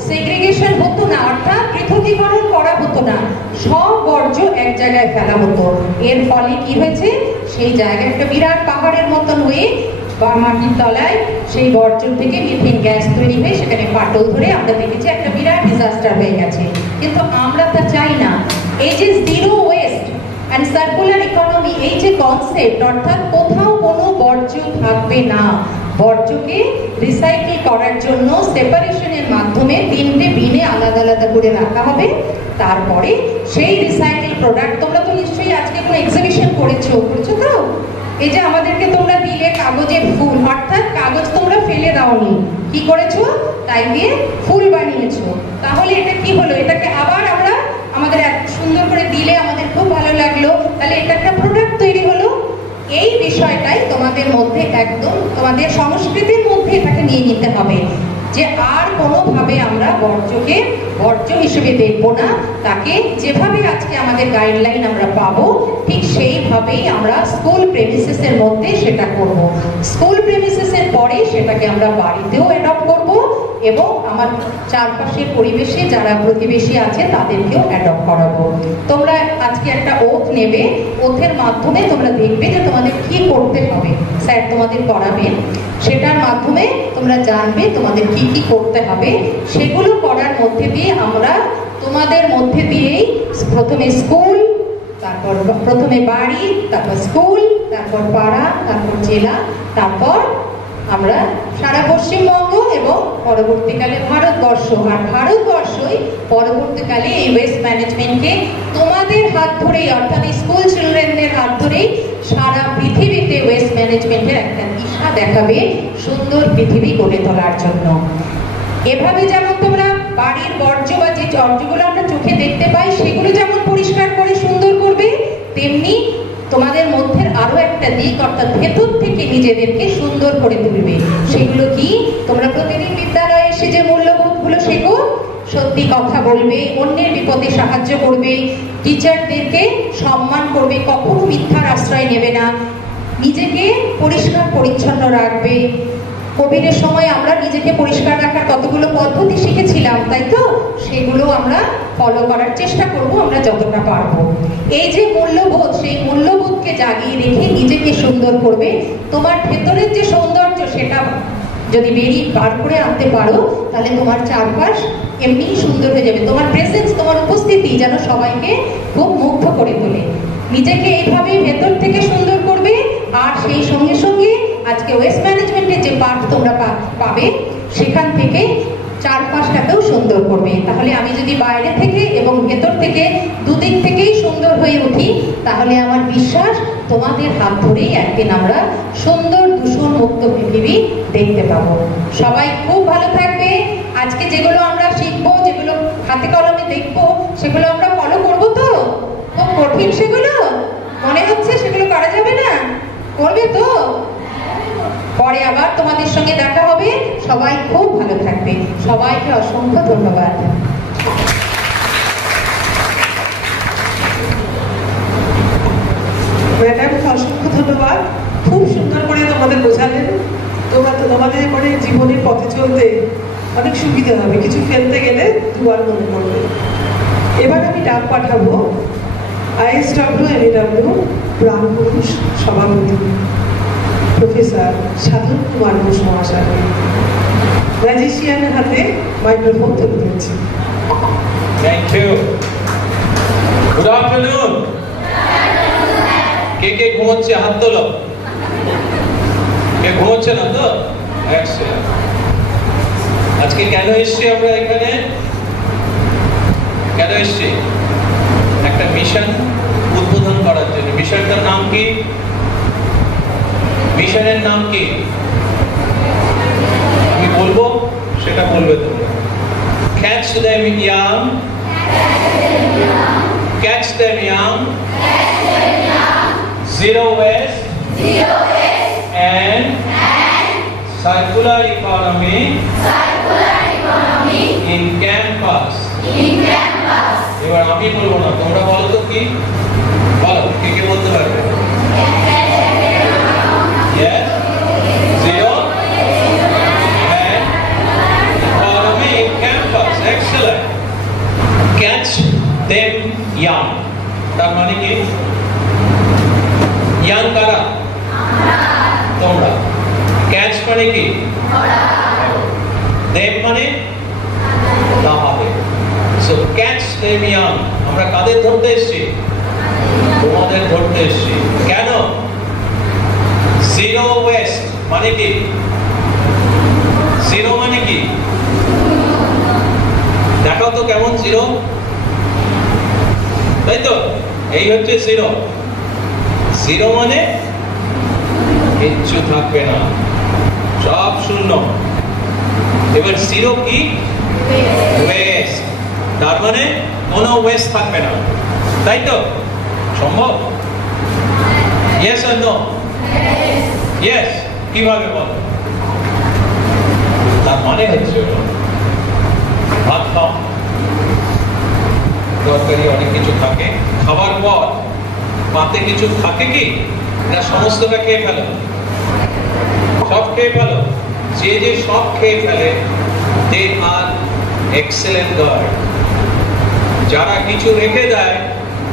সেগ্রিগেশন হতো না, অর্থাৎ পৃথকীকরণ করা হতো না, সব বর্জ্য এক জায়গায় ফেলা হতো। এর ফলে কি হয়েছে, সেই জায়গায় একটা বিরাট পাহাড়ের মতন হয়ে বা মাটির তলায় সেই বর্জ্য থেকে মিথেন গ্যাস তৈরি হয়ে সেখানে ফাটল ধরে আমরা দেখেছি একটা বিরাট ডিজাস্টার হয়ে গেছে। কিন্তু আমরা তা চাই না। এই যে zero West and circular economy, এই যে কনসেপ্ট, অর্থাৎ কোথাও কোনো বর্জ্য থাকবে না, বর্জ্যকে রিসাইকেল করার জন্য সেপারেশনের মাধ্যমে 3টে বিনে আলাদা আলাদা করে রাখা হবে। তারপরে সেই রিসাইকেল প্রোডাক্ট, তোমরা তো নিশ্চয়ই আজকে কোনো এক্সিবিশন করেছো তো? এই যে আমাদেরকে তোমরা দিলে কাগজের ফুল, অর্থাৎ কাগজ তোমরা ফেলে দাওনি, কি করেছো, তাই দিয়ে ফুল বানিয়েছো। তাহলে এটা কি হলো, এটাকে আবার আমরা আমাদের এত সুন্দর করে দিলে আমাদের খুব ভালো লাগলো, তাহলে এটা একটা প্রোডাক্ট তৈরি হলো। এই বিষয়টাই তোমাদের মধ্যে একদম তোমাদের সংস্কৃতির মধ্যে এটাকে নিয়ে নিতে হবে যে আর কোনোভাবে আমরা বর্জ্যকে বর্জ্য হিসেবে দেখবো না, তাকে যেভাবে আজকে আমাদের গাইডলাইন আমরা পাবো ঠিক সেইভাবেই আমরা স্কুল প্রেমিসেসের মধ্যে সেটা করব। স্কুল প্রেমিসেসের পরে সেটাকে আমরা বাড়িতেও অ্যাডপ্ট করব এবং আমার চারপাশের পরিবেশে যারা প্রতিবেশী আছে তাদেরকেও অ্যাডপ্ট করাবো। তোমরা আজকে একটা ওথ নেবে, ওথের মাধ্যমে তোমরা দেখবে যে তোমাদের কি করতে হবে, স্যার তোমাদের করাবেন, সেটার মাধ্যমে তোমরা জানবে তোমাদের কি কি করতে হবে। সেগুলো করার মধ্যে দিয়ে আমরা তোমাদের মধ্যে দিয়েই প্রথমে স্কুল, তারপর প্রথমে বাড়ি, তারপর স্কুল, তারপর পাড়া, তারপর জেলা, তারপর আমরা সারা পশ্চিমবঙ্গ এবং পরবর্তীকালে ভারতবর্ষ। আর ভারতবর্ষই পরবর্তীকালে এই ওয়েস্ট ম্যানেজমেন্টকে তোমাদের হাত ধরেই, অর্থাৎ স্কুল চিলড্রেনদের হাত ধরেই সারা পৃথিবীতে ওয়েস্ট ম্যানেজমেন্টের একটা দিশা দেখাবে সুন্দর পৃথিবী গড়ে তোলার জন্য। এভাবে যেমন তোমরা বাড়ির বর্জ্য বা যে বর্জ্যগুলো আমরা চোখে দেখতে পাই সেগুলো যেমন পরিষ্কার করে সুন্দর করবে, তেমনি তোমাদের মধ্যে আরো একটা দিক, অর্থাৎ ভেতর থেকে নিজেদেরকে সুন্দর করে তুলবে। সেগুলো কি, তোমরা প্রতিদিন বিদ্যালয়ে এসে যে মূল্যবোধগুলো শেখো, সত্যি কথা বলবে, অন্যের বিপদে সাহায্য করবে, টিচারদেরকে সম্মান করবে, কখনো মিথ্যার আশ্রয় নেবে না, নিজেকে পরিষ্কার পরিচ্ছন্ন রাখবে। কোভিডের সময় আমরা নিজেকে পরিষ্কার রাখার কতগুলো পদ্ধতি শিখেছিলাম, তাই তো? সেগুলো আমরা ফলো করার চেষ্টা করব আমরা যতটা পারবো। এই যে মূল্যবোধ, সেই মূল্যবোধকে জাগিয়ে রেখে নিজেকে সুন্দর করবে। তোমার ভেতরের যে সৌন্দর্য সেটা যদি বেরিয়ে বার করে আনতে পারো তাহলে তোমার চারপাশ এমনিই সুন্দর হয়ে যাবে। তোমার প্রেজেন্স, তোমার উপস্থিতি যেন সবাইকে খুব মুগ্ধ করে তোলে। নিজেকে এইভাবে ভেতর থেকে সুন্দর করবে আর সেই সঙ্গে সঙ্গে আজকে ওয়েস্ট ম্যানেজমেন্টের যে পাঠ তোমরা পাবে সেখান থেকে চারপাশটাকেও সুন্দর করবে। তাহলে আমি যদি বাইরে থেকে এবং ভেতর থেকে দুদিক থেকেই সুন্দর হয়ে উঠি, তাহলে আমার বিশ্বাস তোমাদের হাত ধরেই একদিন আমরা সুন্দর দূষণ মুক্ত পৃথিবী দেখতে পাবো। সবাই খুব ভালো থাকবে। আজকে যেগুলো আমরা শিখবো, যেগুলো হাতে কলমে দেখবো, সেগুলো আমরা ফলো করবো তো? খুব কঠিন সেগুলো মনে হচ্ছে, সেগুলো করা যাবে না? করবে তো? পরে আবার তোমাদের সঙ্গে দেখা হবে। সবাই খুব ভালো থাকবে। সবাইকে অসংখ্য ধন্যবাদ। ম্যাডামকে অসংখ্য ধন্যবাদ। খুব সুন্দর করে তোমাদের বোঝালেন। তোমাদের করে জীবনের পথে চলতে অনেক সুবিধা হবে, কিছু ফেলতে গেলে দুবার মনে পড়বে। এবার আমি ডাক পাঠাবো ISW MEW প্রাণপুরুষ সভাপতি প্রফেসর সাধন কুমার ঘোষ মহাশয়। ম্যাজিশিয়ানের হাতে মাইক্রোফোন তুলে দিচ্ছি। Thank you. Good afternoon. কে ঘুমোচ্ছে হাত তোলো। কে ঘুমোচ্ছে না তো? Excellent. আজকে কেন এসেছি আমরা এখানে? কেন এসেছি? একটা মিশন উদ্বোধন করার জন্য। মিশনটার নাম কি? মিশনের নাম কি? আমি বলবো, সেটা বলবে তোমরা। Catch them young. Catch them young. Zero waste. And circular economy. In campus. এবার আমি বলবো না, তোমরা বলো তো কি? বলো, কে বলতে পারবে? Yes. Zero. And economy in campus. Excellent. Catch them young. তার মানে কি? Young কারা? তোমরা। Catch মানে কি? Them মানে না হবে। So catch them young. আমরা কাদের ধরতে এসেছি? তোমাদের ধরতে এসেছি। কেন? জিরো ওয়েস্ট মানে কি? জিরো মানে কি? দেখাও তো কেমন জিরো। তাই তো? এই হচ্ছে জিরো। জিরো মানে কিচ্ছু থাকবে না, সব শূন্য। এবার জিরো কি? ওয়েস্ট। তার মানে কোনো ওয়েস্ট থাকবে না, তাই তো? সম্ভব? ইয়েস আর নো? ইয়েস। কিভাবে বল? তার মানে হচ্ছে ভাত খাও, তরকারি অনেক কিছু থাকে, খাবার পর পাতে কিছু থাকে কি না? সমস্তটা খেয়ে ফেলো, সব খেয়ে ফেলো। যে যে সব খেয়ে ফেলে, দে আর এক্সেলেন্ট গার্ড। যারা কিছু রেখে দেয়,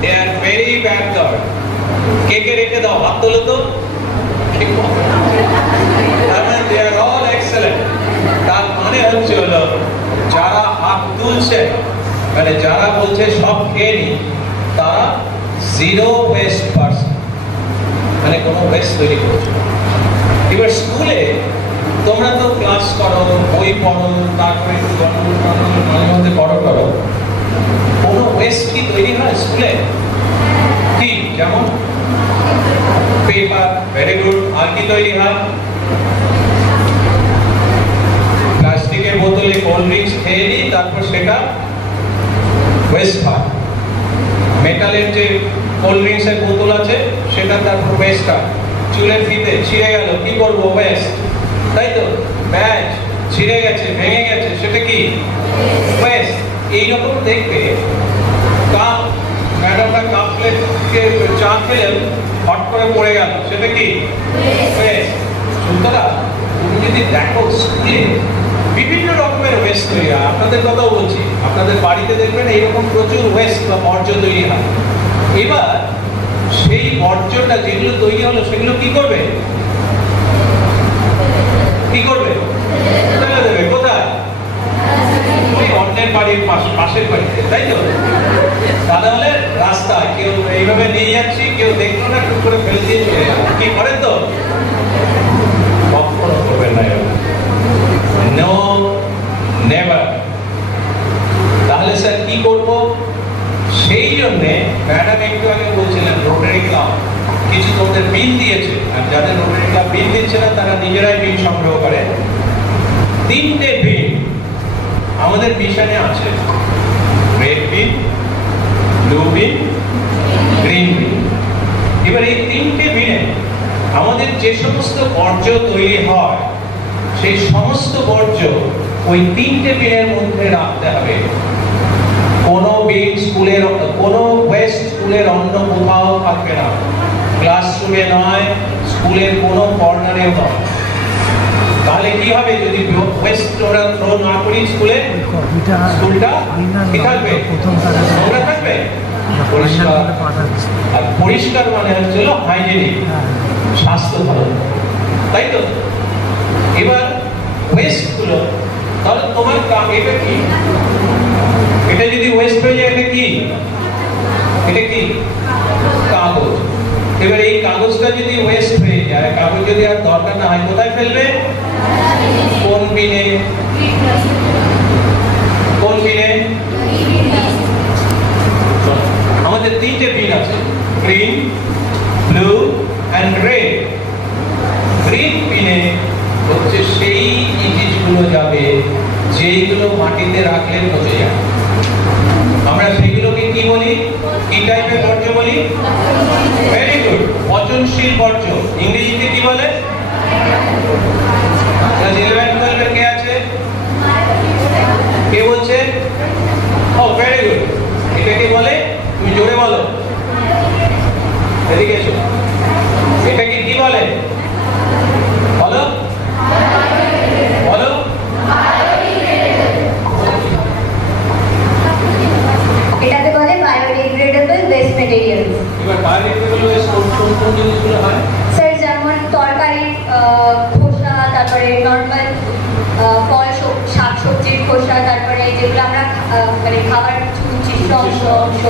দে আর ভেরি ব্যাড গার্ড। কে কে রেখে দাও? হাত তোলো তো। দে আর অল এক্সেলেন্ট। তার মানে হচ্ছে হলো, যারা হাত তুলছে, মানে যারা বলছে সব খেয়ে নি, তারা জিরো ওয়েস্ট পারসন, মানে কোনো ওয়েস্ট তৈরি করছে। এবার স্কুলে তোমরা তো ক্লাস করো, বই পড়ো, তারপরে মাঝে মধ্যে করো, কোনো ওয়েস্ট কি তৈরি হয় স্কুলে? কি? যেমন পেপার। Very good. আর কি তৈরি হয়? প্লাস্টিকের বোতলে কোল্ড ড্রিঙ্কস খেয়ে নিই, তারপর সেটা ওয়েস্ট হয়। মেটালের যে কোল্ড ড্রিঙ্কসের বোতল আছে, সেটা তারপর ওয়েস্ট হয়। চুলের ফিতে ছিঁড়ে গেল, কি করবো? ওয়েস্ট, তাই তো? ব্যাজ ছিঁড়ে গেছে, ভেঙে গেছে, সেটা কি? ওয়েস্ট। এইরকম দেখবে কাপ, ম্যাডামরা কাপ প্লেটকে চা খেলেন, হট করে পড়ে গেল, সেটা কি? ওয়েস্ট। সুতরাং তুমি যদি দেখো স্কুলে বিভিন্ন রকমের ওয়েস্ট তৈরি হয়। আপনাদের কথাও বলছি, আপনাদের বাড়িতে দেখবেন এইরকম প্রচুর ওয়েস্ট বা বর্জ্য তৈরি হয়। এবার সেই বর্জ্যটা যেগুলো তৈরি হলো, সেগুলো কি করবে? কি করবে? ফেলে দেবে। কোথায়? ওই অন্যের বাড়ির পাশের বাড়িতে, তাই তো? তাহলে রাস্তায় কেউ এইভাবে নিয়ে যাচ্ছি, কেউ দেখলো না, টুক করে ফেলে দিয়ে চলে যাবে। কি করেন তো? কখনো করবেন না এরকম, নো নেভার। তাহলে স্যার কি করব? সেই জন্যে ম্যাডাম একটু আগে বলছিলেন রোটারি ক্লাব কিছু তোমাদের বিল দিয়েছে, আর যাদের রোটারি ক্লাব বিল দিচ্ছে না তারা নিজেরাই বিল সংগ্রহ করে। 3টে বিল আমাদের মিশনে আছে, রেড বিল, ব্লু বিল, গ্রিন বিল। এবার এই 3টে বিলে আমাদের যে সমস্ত বর্জ্য তৈরি হয় সেই সমস্ত বর্জ্য ওই 3টে বিলের মধ্যে রাখতে হবে। কোনো বিল স্কুলের, কোনো ওয়েস্ট স্কুলের অন্য কোথাও থাকবে না, ক্লাসরুমে নয়, স্কুলের কোনো কর্নারেও নয়। তাহলে কি হবে? যদি ওয়েস্ট ওরা থ্রো না করি স্কুলে, স্কুলটা কি থাকবে? নোংরা থাকবে, পরিষ্কার। আর পরিষ্কার মানে হচ্ছে হাইজেনিক, স্বাস্থ্য ভালো, তাই তো? এবার ওয়েস্ট গুলো, তাহলে তোমার এটা কি? এটা যদি ওয়েস্ট হয়ে যায়, এটা কি? এটা কি? কাগজ। এবার এই কাগজটা যদি ওয়েস্ট হয়ে যায়, কাগজ যদি আর দরকার না হয়, কোথায় ফেলবে? কোন বিনে? কোন বিনে? আমাদের 3টে বিন আছে, green, blue and red. Green বিনে হচ্ছে সেই জিনিসগুলো যাবে যেইগুলো মাটিতে রাখলে পচে যায়। আমরা সেগুলোকে কি বলি? কি টাইপের বর্জ্য বলি? ভেরি গুড, পচনশীল বর্জ্য। ইংরেজিতে কি বলে? ক্লাস 11 12 এর কে আছে? কে বলছে? ও ভেরি গুড। এটাকে বলে, তুমি জোরে বলো, এদিকে এসো, এটাকে কি বলে? বলো বলো। এটাকে বলে বায়োডিগ্রেডেবল ওয়েস্ট ম্যাটেরিয়ালস। এবার বায়োডিগ্রেডেবল ওয়েস্ট কোন জিনিসগুলো হয়? স্যার যেমন তরকারির খোসা, তারপরে নর্মাল ফল শাকসবজির খোসা, তারপরে যেগুলো আমরা মানে খাবার উচ্ছিষ্ট অংশ,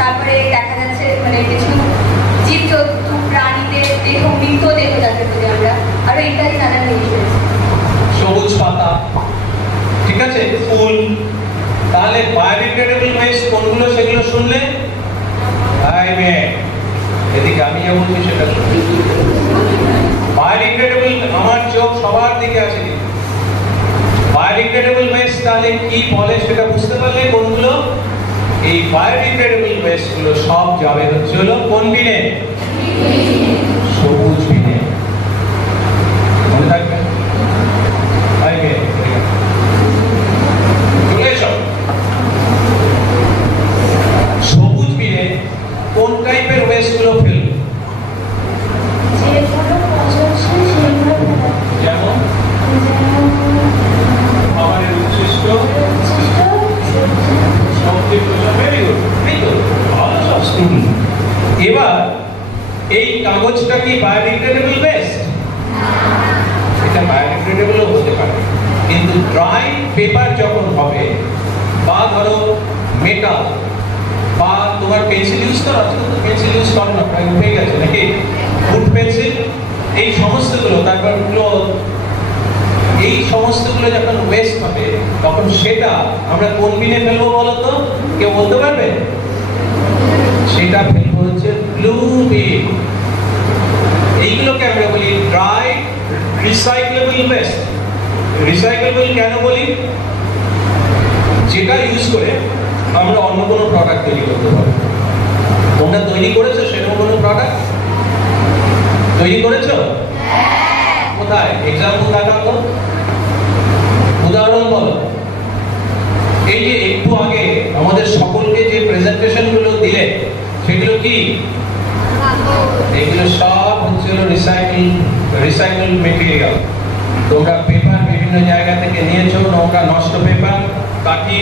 তারপরে দেখা যাচ্ছে মানে কিছু জীবজন্তু প্রাণীদের দেহ, মৃত দেহ যাকে বলি আমরা, আরো ইত্যাদি নানান জিনিস রয়েছে। সবুজ পাতা, ঠিক আছে, ফুল। তাহলে বায়োডিগ্রেডেবল ওয়েস্ট কোনগুলো সেগুলো শুনলে এদিকে আমি যা বলছি সেটা শুনলে। বায়োডিগ্রেডেবল, আমার চোখ সবার দিকে আছে। বায়োডিগ্রেডেবল ওয়েস্ট তাহলে কি বলে সেটা বুঝতে পারলে কোনগুলো? এই বায়োডিগ্রেডেবল ওয়েস্ট গুলো সব যাবে হচ্ছে হলো কোন বিনে? সবুজ বিনে। মনে থাকবে? চলে এসো। সবুজ বিনে কোন টাইপের ওয়েস্ট গুলো ফেলবে? যেমন খাবারের উচ্ছিষ্ট, সবজি খোসা। ভেরি গুড, এই তো ভালো সব স্টুডেন্ট। এবার এই কাগজটা কি বায়োডিগ্রেডেবল ওয়েস্ট? এটা বায়োডিগ্রেডেবলও হতে পারে, কিন্তু ড্রাই পেপার যখন হবে, বা ধরো মেটাল, বা তোমার পেন্সিল ইউজ করো, আজকাল তো পেন্সিল ইউজ করো না, প্রায় উঠে গেছে নাকি, উড পেন্সিল, এই সমস্তগুলো, তারপর ক্লথ, এই সমস্তগুলো যখন ওয়েস্ট হবে তখন সেটা আমরা কোন বিনে ফেলবো বলো তো? কেউ বলতে পারবে? সেটা ফেলবো হচ্ছে ব্লু বিন। এইগুলোকে আমরা বলি ড্রাই রিসাইক্লেবল ওয়েস্ট। রিসাইক্লেবল কেন বলি? যেটা ইউজ করে আমরা অন্য কোনো প্রোডাক্ট তৈরি করতে পারি। তোমরা তৈরি করেছো সেরকম কোনো প্রোডাক্ট? তৈরি করেছো? কোথায়? এক্সাম্পল দেখাও, উদাহরণ বলো। এই যে একটু আগে আমাদের সকলকে যে প্রেজেন্টেশন গুলো দিলে সেগুলো কি? এগুলো সব হচ্ছে রিসাইকেল মেটেরিয়াল। তোমরা পেপার বিভিন্ন জায়গা থেকে নিয়েছো, নোংরা নষ্ট পেপার, কাঠি,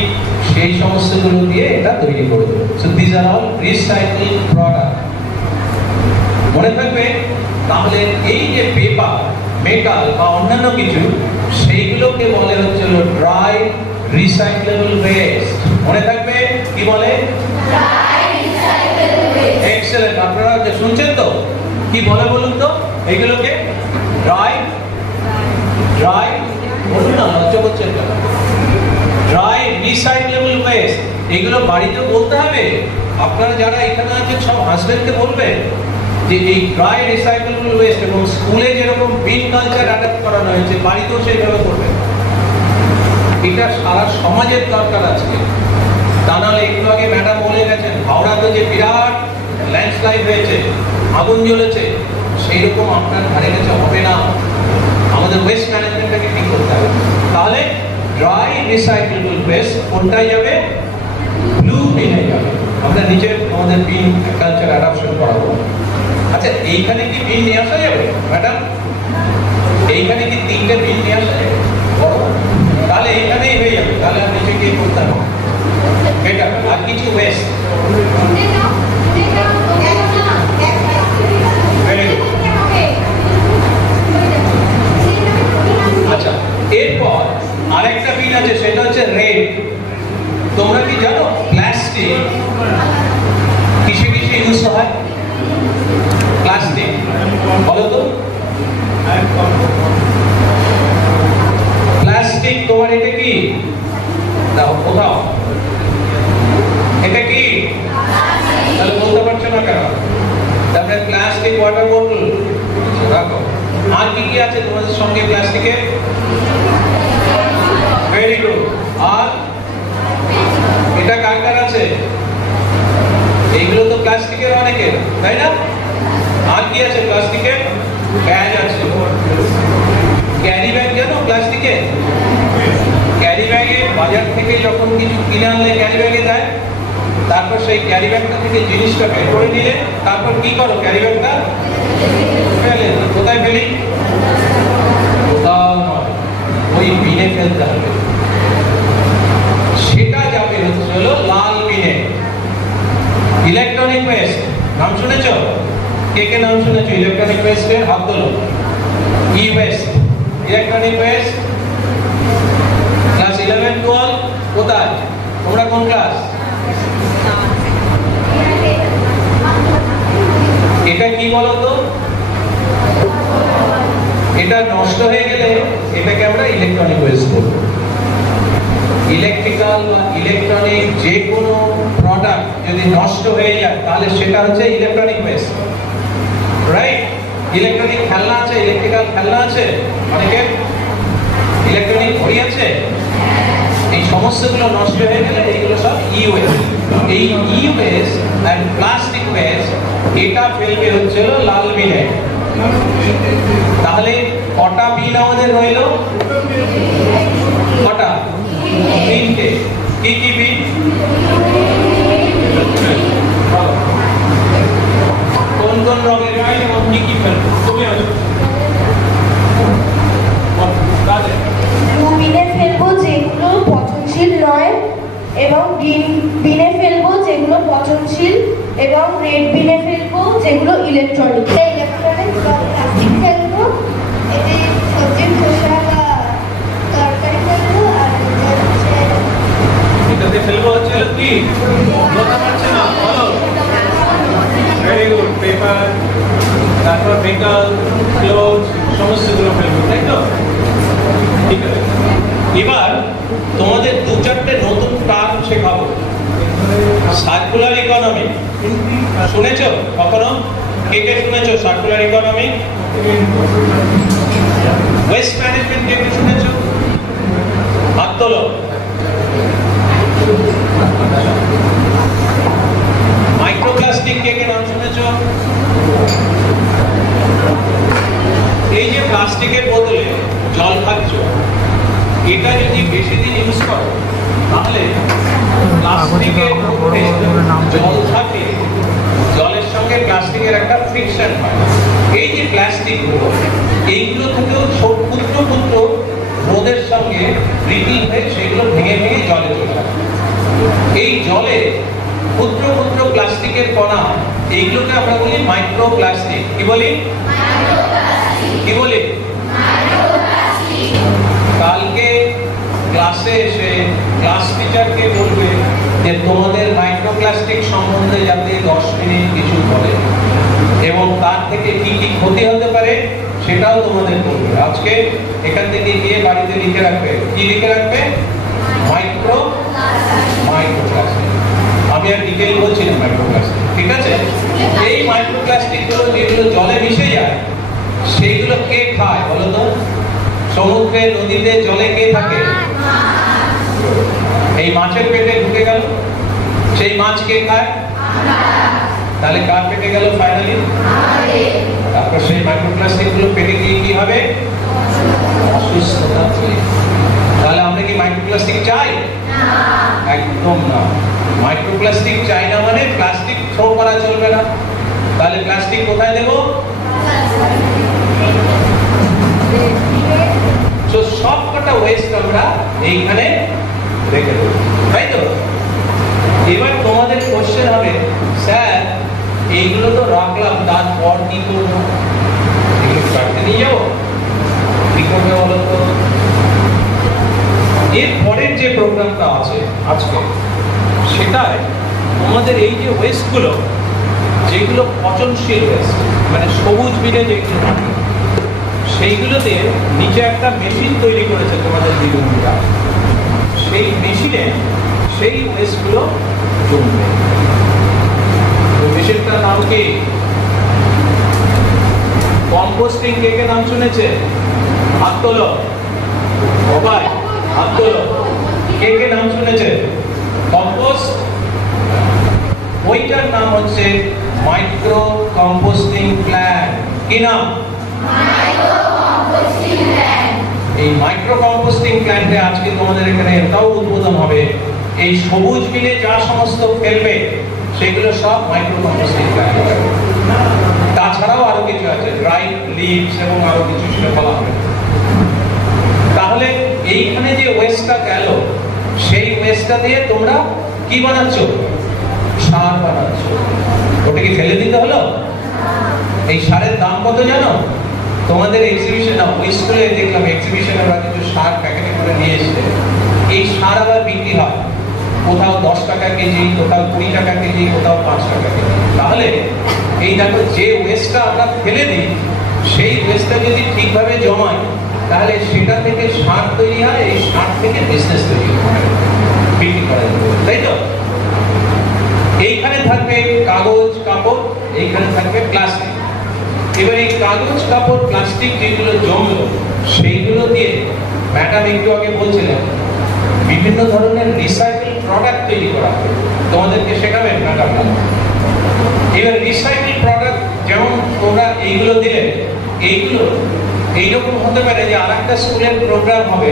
সেই সমস্তগুলো দিয়ে এটা তৈরি করে দেবে। So this are all recycle product. মনে থাকবে? তাহলে এই যে পেপার, মেটাল বা অন্যান্য কিছু, সেইগুলোকে বলে হচ্ছে ড্রাই রিসাইক্লেবল ওয়েস্ট। মনে থাকবে? কি বলে? এক্সেলেন্ট। আপনারা শুনছেন তো? কি বলে বলুন তো? এইগুলোকে ড্রাই ড্রাই, বলুন না, লজ্জা করছেন কেন? ড্রাই রিসাইক্লেবল ওয়েস্ট, এগুলো বাড়িতে বলতে হবে। আপনারা যারা এখানে আছেন সব হাজবেন্ডকে বলবেন যে এই ড্রাই রিসাইক্লেবল ওয়েস্ট, এবং স্কুলে যেরকম বিন কালচার অ্যাডাপ্ট করানো হয়েছে বাড়িতেও সেইভাবে করবেন। এটা সারা সমাজের দরকার আজকে। তা নাহলে একটু আগে ম্যাডাম বলে গেছেন হাওড়াতে যে বিরাট ল্যান্ডস্লাইড হয়েছে, আগুন জ্বলেছে, সেই রকম আপনার ধারে কাছে হবে না। আমাদের ওয়েস্ট ম্যানেজমেন্টটাকে ঠিক করতে হবে। তাহলে ড্রাই রিসাইক্লেবল ওয়েস্ট কোনটায় যাবে? ব্লু বিনে যাবে। আমরা নিচে আমাদের বিন কালচার অ্যাডাপশন করাবো। আচ্ছা, এইখানে কি বিন নিয়ে আসা যাবে ম্যাডাম? এইখানে কি 3টে বিন নিয়ে আসা যাবে? তাহলে এইখানেই হয়ে যাবে। তাহলে আর নিচে কি করতে হবে? বেটার। আর কিছু ওয়েস্ট আচ্ছা, এরপর আরেকটা বিন আছে, সেটা হচ্ছে রেড। তোমরা কি জানো প্লাস্টিক কিসে কিসে ইউজ হয়? প্লাস্টিক বলো তো। প্লাস্টিক তোমার এটা কি? দাও কোথাও, এটা কি? তাহলে বলতে পারছো না কেন? তারপরে প্লাস্টিক ওয়াটার বোতল রাখো। আর কি কি আছে তোমাদের সঙ্গে প্লাস্টিকের? Very good. আর এটা কার কার আছে? এইগুলো তো প্লাস্টিকের অনেকের, তাই না? আর কি আছে প্লাস্টিকের? ব্যাগ আছে। ক্যারি ব্যাগ জানো প্লাস্টিকের? ক্যারি ব্যাগে বাজার থেকে যখন কিছু কিনে আনলে ক্যারি ব্যাগে দেয়, তারপর সেই ক্যারি ব্যাগটা থেকে জিনিসটা বের করে নিলে তারপর কি করো? ক্যারি ব্যাগটা ফেলে। কোথায় ফেলি? কোথাও নয়, ওই বিনে ফেলতে হবে। সেটা যাবে হচ্ছে হলো লাল বিনে। ইলেকট্রনিক ওয়েস্ট নাম শুনেছ? কে কে নাম শুনেছ ইলেকট্রনিক ওয়েস্টের? হাত তোলো। ই ওয়েস্ট, ইলেকট্রনিক ওয়েস্ট। ক্লাস 11 12 কোথায়? তোমরা কোন ক্লাস? এটা কি বলো তো? এটা নষ্ট হয়ে গেলে এটাকে আমরা ইলেকট্রনিক ওয়েস্ট বলবো। ইলেকট্রিক্যাল বা ইলেকট্রনিক যে কোনো প্রোডাক্ট যদি নষ্ট হয়ে যায় তাহলে সেটা হচ্ছে ইলেকট্রনিক ওয়েস্ট, রাইট? ইলেকট্রনিক খেলনা আছে, ইলেকট্রিক্যাল খেলনা আছে অনেকের, ইলেকট্রনিক ঘড়ি আছে, এই সমস্তগুলো নষ্ট হয়ে গেলে এইগুলো সব ই ওয়েস্ট। এই ই ওয়েস্ট এন্ড প্লাস্টিক ওয়েস্ট এটা ফেলবে হচ্ছিল লাল বিনে। তাহলে কটা বিন আমাদের রইল? কটা? 3টে। কি কি বিন? কোন কোন রঙের বিন এবং কি কি ফেলবে? তুমি আসো। ব্লু বিনে ফেলবো যেগুলো পচনশীল নয়, এবং গ্রিন বিনে ফেলবো যেগুলো পচনশীল, এবং রেড বিনে ফেলবো যেগুলো ইলেকট্রনিক। ইলেকট্রনিক প্লাস্টিক ফেলবো, এতে সবজির খোসা বা তরকারি ফেলবো, আর এটাতে ফেলবো হচ্ছে কি? বলতে পারছে না, বলো। Very good. পেপার, তারপর মেটাল, ক্লোথ, সমস্তগুলো ফেলবো, তাই তো? ঠিক আছে। এবার তোমাদের 2-4টে নতুন টার্ম শেখাবো। সার্কুলার ইকোনমি শুনেছো কখনো? কে কে শুনেছো সার্কুলার ইকোনমি? ওয়েস্ট ম্যানেজমেন্ট কে কে শুনেছো? হাত তোলো। মাইক্রোপ্লাস্টিক কে কে নাম শুনেছো? এই যে প্লাস্টিকের বোতলে জল খাচ্ছ, এটা যদি বেশি দিন ইউজ করো তাহলে প্লাস্টিকের মধ্যে জল থাকে, জলের সঙ্গে প্লাস্টিকের একটা ফ্রিকশন হয়। এই যে প্লাস্টিকগুলো, এইগুলো থেকেও ক্ষুদ্র ক্ষুদ্র রোদের সঙ্গে ব্রিটিং হয়ে সেগুলো ভেঙে ভেঙে জলে চলে আসে। এই জলে ক্ষুদ্র ক্ষুদ্র প্লাস্টিকের কণা, এইগুলোকে আমরা বলি মাইক্রোপ্লাস্টিক। কি বলি? কি বলি? কালকে ক্লাসে এসে ক্লাস টিচারকে বলবে যে তোমাদের মাইক্রোপ্লাস্টিক সম্বন্ধে যাতে 10 মিনিট কিছু বলে, এবং তার থেকে কি কি ক্ষতি হতে পারে সেটাও তোমাদের করবে। আজকে এখান থেকে গিয়ে বাড়িতে লিখে রাখবে, কি লিখে রাখবে? মাইক্রোপ্লাস্টিক। আমি আর ডিটেইল বলছি না মাইক্রোপ্লাস্টিক, ঠিক আছে? এই মাইক্রোপ্লাস্টিক গুলো যেগুলো জলে মিশে যায় সেইগুলো কে খায় বলো তো? সমুদ্রে, নদীতে, জলে কে থাকে? এই মাছের পেটে ঢুকে গেল, সেই মাছ কে খায়? তাহলে কার পেটে গেল ফাইনালি? তারপর সেই মাইক্রোপ্লাস্টিক গুলো পেটে গিয়ে কি হবে? অসুস্থতা তৈরি। তাহলে আমরা কি মাইক্রোপ্লাস্টিক চাই? একদম না। মাইক্রোপ্লাস্টিক চাই না মানে প্লাস্টিক থ্রো করা চলবে না। তাহলে প্লাস্টিক কোথায় দেব? তো সবকটা ওয়েস্ট আমরা এইখানে রেখে দেবো, তাই তো? এবার তোমাদের কোশ্চেন হবে, স্যার এইগুলো তো রাখলাম, তারপর কি করবো? এগুলো কাটতে নিয়ে যাবো, কি করবে বলো তো? এর পরের যে প্রোগ্রামটা আছে আজকে, সেটাই তোমাদের এই যে ওয়েস্টগুলো, যেগুলো পচনশীল ওয়েস্ট, মানে সবুজ বিলে যেগুলো থাকে, সেইগুলোতে নিচে একটা মেশিন তৈরি করেছে তোমাদের দিদিরা। সেই মেশিনে সেই ওয়েস্টগুলো জমবে। মেশিনটার নাম কি? কম্পোস্টিং। কে কে নাম শুনেছে? হাত তোলো সবাই, হাত তোলো। কে কে নাম শুনেছে? কম্পোস্ট। ওইটার নাম হচ্ছে মাইক্রো কম্পোস্টিং প্ল্যান্ট। কি নাম? এই মাইক্রো কম্পোস্টিং প্ল্যান্টে আজকে তোমাদের এখানে এটাও উদ্বোধন হবে। এই সবুজ মিলে যা সমস্ত ফেলবে সেগুলো সব মাইক্রো কম্পোস্টিং প্ল্যান্ট। তাছাড়াও আরো কিছু আছে, ড্রাই লিভস এবং আরো কিছু সেটা বলা হবে। তাহলে এইখানে যে ওয়েস্টটা গেল, সেই ওয়েস্টটা দিয়ে তোমরা কি বানাচ্ছ? সার বানাচ্ছ। ওটা কি ফেলে দিতে হলো? এই সারের দাম কত জানো? তোমাদের এক্সিবিশন, ওই স্কুলে দেখলাম এক্সিবিশনে ওরা কিছু সার প্যাকেটে করে নিয়ে এসেছে। এই সার আবার বিক্রি হয়, কোথাও 10 টাকা কেজি, কোথাও 20 টাকা কেজি, কোথাও 5 টাকা কেজি। তাহলে এই দেখো, যে ওয়েস্টটা আমরা ফেলে দিই, সেই ওয়েস্টটা যদি ঠিকভাবে জমাই, তাহলে সেটা থেকে সার তৈরি হয়। এই সার থেকে বিজনেস তৈরি হয়, বিক্রি করা যাবে, তাই তো? এইখানে থাকবে কাগজ, কাপড়, এইখানে থাকবে প্লাস্টিক। এবার এই কাগজ, কাপড়, প্লাস্টিক যেগুলো জমলো, সেইগুলো দিয়ে ম্যাডাম একটু আগে বলছিলেন বিভিন্ন ধরনের রিসাইকেল প্রোডাক্ট তৈরি করা হবে। তোমাদেরকে শেখাবেন ম্যাডাম। এবার রিসাইকেল প্রোডাক্ট যেমন তোমরা এইগুলো দিলে, এইগুলো এইরকম হতে পারে যে আরেকটা স্কুলের প্রোগ্রাম হবে,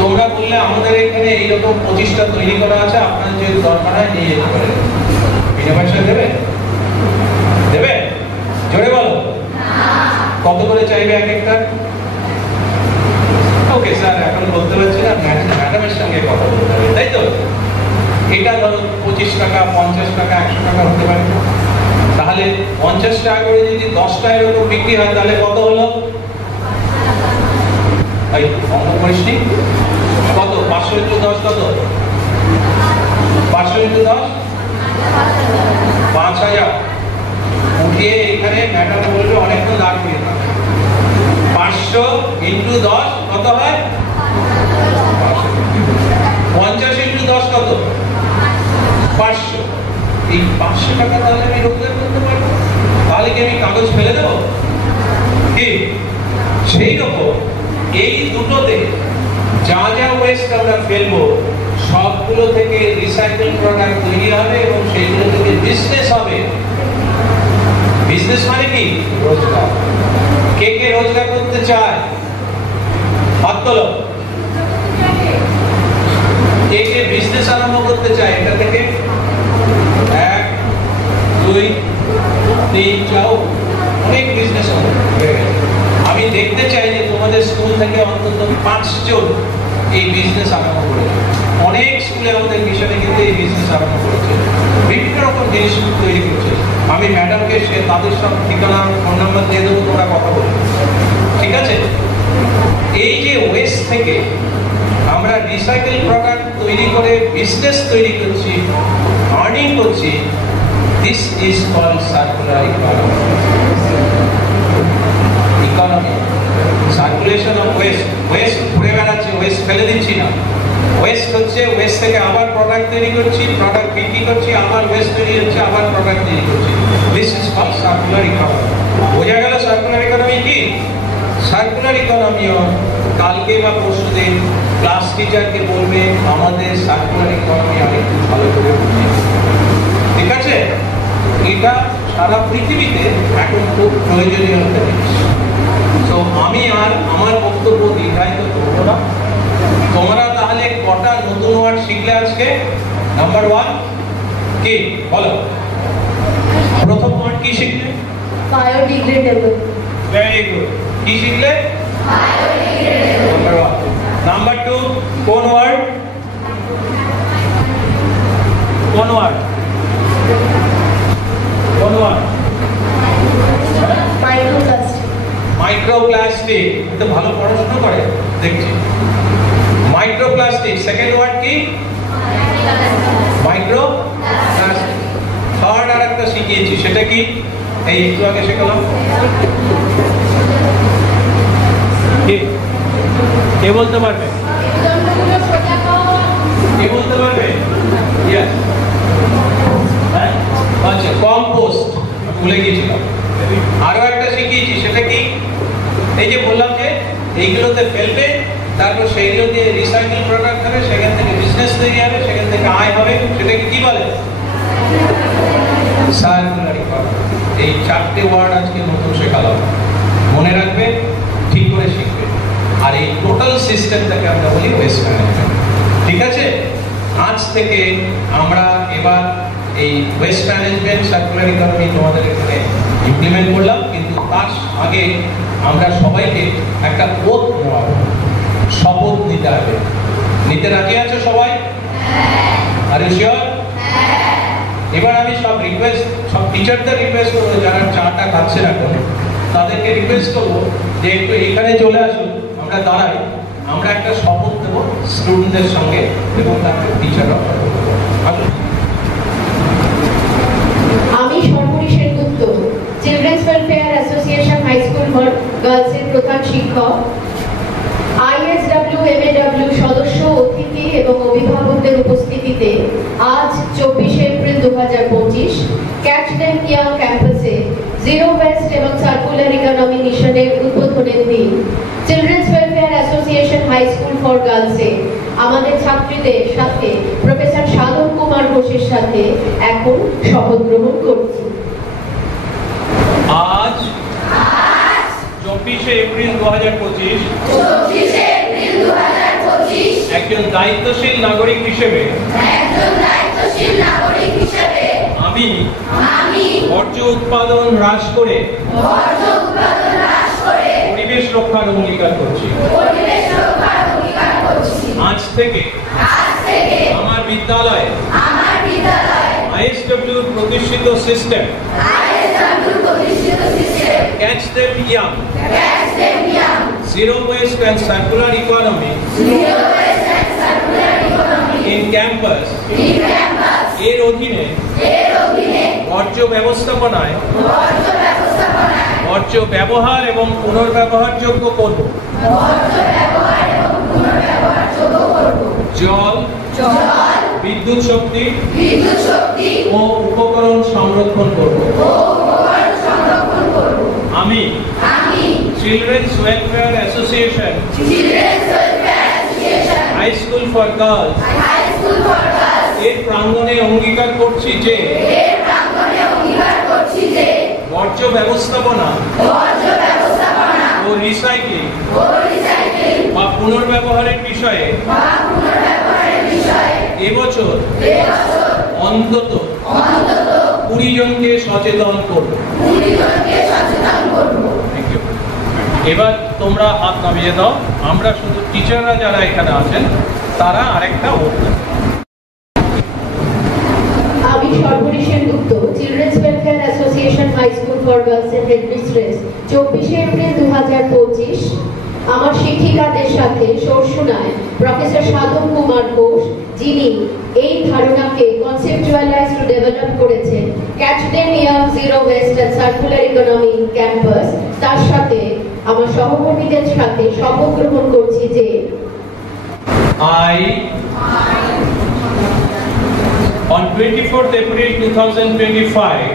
তোমরা বললে আমাদের এখানে এইরকম 25টা তৈরি করা আছে, আপনার যে দরকার হয় নিয়ে যেতে পারে। বিনা পয়সা দেবে? দেবে? জোরে বলো। কত করে চাইবে এক একটা? ওকে স্যার, এখন বলতে পারছি না, ম্যাডামের সঙ্গে কথা বলতে হবে, তাই তো? এটা ধরো 25 টাকা, 50 টাকা, 100 টাকা হতে পারে। তাহলে 50 টাকা করে যদি 10টা এরকম বিক্রি হয়, তাহলে কত হলো? এই অঙ্ক করিসনি? কত? 500 × 10 কত? 500 × 10 5000। উঠিয়ে এখানে ম্যাডাম বলবে অনেকক্ষণ লাগবে। 500 × 10 কত হয়? 50 × 10 কত? 500। এই 500 টাকা তাহলে আমি রোজগার করতে পারবো। তাহলে কি আমি কাগজ ফেলে দেবো? কি সেই রকম এই দুটোতে যা যা ওয়েস্ট আমরা ফেলবো, সবগুলো থেকে রিসাইকেল প্রোডাক্ট তৈরি হবে এবং সেইগুলো থেকে বিজনেস হবে। বিজনেস মানে কি? রোজগার। কে কে রোজগার করতে চায়? হাত তোলো। কে কে বিজনেস আরম্ভ করতে চায়? এটা থেকে 1 2 3 4 অনেক বিজনেস হবে। আমি দেখতে চাই যে তোমাদের স্কুল থেকে অন্তত 5 জন এই বিজনেস আরম্ভ করেছে। অনেক স্কুলে আমাদের মিশনে কিন্তু এই বিজনেস আরম্ভ করেছে, বিভিন্ন রকম জিনিস তৈরি করছে। আমি ম্যাডামকে তাদের সব ঠিকানা, ফোন নাম্বার দিয়ে দেবো, তোমরা কথা বলবে, ঠিক আছে? এই যে ওয়েস্ট থেকে আমরা রিসাইকেল প্রোডাক্ট তৈরি করে বিজনেস তৈরি করছি, আর্নিং করছি, this is called circular economy. Economy, circulation of waste. Waste ঘুরে বেড়াচ্ছে, ওয়েস্ট ফেলে দিচ্ছি না। ওয়েস্ট হচ্ছে ওয়েস্ট থেকে আবার প্রোডাক্ট তৈরি করছি, প্রোডাক্ট বিক্রি করছি, আবার ওয়েস্ট তৈরি হচ্ছে, আবার প্রোডাক্ট তৈরি করছি। This is called circular economy. বোঝা গেল সার্কুলার ইকোনমি কি? সার্কুলার ইকোনমিও কালকে বা পরশুদিন ক্লাস টিচারকে বলবে আমাদের সার্কুলার ইকোনমি আরেকটু ভালো করে বুঝিয়ে। ঠিক আছে? এটা সারা পৃথিবীতে এখন খুব প্রয়োজনীয় একটা জিনিস। তো আমি আর আমার বক্তব্য দীর্ঘায়িত করবো না। তোমরা তাহলে কটা নতুন ওয়ার্ড শিখলে আজকে? নাম্বার 1 কি বলো? প্রথম ওয়ার্ড কি শিখলে? বায়োডিগ্রেডেবল। Very good. কি শিখলে? বায়োডিগ্রেডেবল। নাম্বার 1। নাম্বার 2 কোন ওয়ার্ড? কোন ওয়ার্ড? কোন ওয়ার্ড? মাইক্রোপ্লাস্টিক। মাইক্রোপ্লাস্টিক। এটা ভালো পড়াশোনা করে দেখছি। মাইক্রোপ্লাস্টিক। সেকেন্ড ওয়ার্ড কি? মাইক্রোপ্লাস্টিক। থার্ড আর একটা শিখিয়েছি, সেটা কি? এই একটু আগে শেখালাম। কে বলতে পারবে? কে বলতে পারবে? ইয়েস। আচ্ছা, কম্পোস্ট ভুলে গিয়েছিলাম। আরো একটা শিখিয়েছি, সেটা কি? এই যে বললাম যে এইগুলোতে ফেলবে, তারপর সেইগুলো দিয়ে রিসাইকেল প্রোডাক্ট হবে, সেখান থেকে বিজনেস তৈরি হবে, সেখান থেকে আয় হবে, সেটাকে কি বলে? Circular economy. এই 4টে ওয়ার্ড আজকে নতুন শেখালাম, মনে রাখবে, ঠিক করে শিখবে। আর এই টোটাল সিস্টেমটাকে আমরা বলি ওয়েস্ট ম্যানেজমেন্ট। ঠিক আছে? আজ থেকে আমরা এবার এই ওয়েস্ট ম্যানেজমেন্ট সার্কুলার ইকোনমি তোমাদের এখানে ইমপ্লিমেন্ট করলাম, কিন্তু তার আগে আমরা সবাইকে একটা ওথ নেওয়া হবে, শপথ নিতে হবে। নিতে রাজি আছো সবাই? Are you sure? এবার আমি সব টিচারদের রিকোয়েস্ট করবো, যারা চাটা খাচ্ছেন এখন, তাদেরকে রিকোয়েস্ট করবো যে একটু এখানে চলে আসুন, আমরা দাঁড়াই, আমরা একটা শপথ দেবো স্টুডেন্টদের সঙ্গে এবং তারপরে টিচাররা। আমি Sarbari Sengupta, children's welfare association high school গার্লসের প্রধান শিক্ষক। ISW MAW সদস্য, অতিথি এবং অভিভাবকদের উপস্থিতিতে আজ 24 এপ্রিল 2025 ক্যাচ দেম ইয়াং ক্যাম্পাসে জিরো ওয়েস্ট এবং সার্কুলার ইকোনমি মিশনের উদ্বোধনের দিন children's welfare association high school for গার্লসে আমাদের ছাত্রীদের সাথে প্রফেসর সাধন কুমার ঘোষের সাথে এখন শপথ গ্রহণ করছি। আজ 24 এপ্রিল 2025 একজন দায়িত্বশীল নাগরিক হিসেবে আমি বর্জ্য উৎপাদন হ্রাস করে পরিবেশ রক্ষার অঙ্গীকার করছি। আজ থেকে আমার বিদ্যালয়ে ISW প্রতিষ্ঠিত system Catch Them Young Zero Waste and Circular Economy in Campus এর অধীনে বর্জ্য ব্যবস্থাপনায় বর্জ্য ব্যবহার এবং পুনর্ব্যবহারযোগ্য করব। জল, বিদ্যুৎ শক্তি ও উপকরণ সংরক্ষণ করব। আমি children's welfare association high school for girls এর প্রাঙ্গণে অঙ্গীকার করছি যে বর্জ্য ব্যবস্থাপনা ও রিসাইক্লিং বা পুনর্ব্যবহারের বিষয়ে এবছর অন্তত 20 জনকে সচেতন করব। এবার তোমরা হাত নামিয়ে দাও, আমরা শুধু টিচাররা যারা এখানে আছেন তারা আরেকটা ভোট দেন। আমি Sarbari Sengupta, children's welfare association high school for girls এর হেডমিস্ট্রেস। 24 এপ্রিল 2025 আমার শিক্ষিকাদের সাথে সরসুনায় প্রফেসর সাধন কুমার ঘোষ, যিনি এই ধারণাকে কনসেপচুয়ালাইজ টু ডেভেলপ করেছেন catch them young zero waste and circular economy campus, তার সাথে আমার সহকর্মীদের সাথে শপথ গ্রহণ করছি যে I on 24th April 2025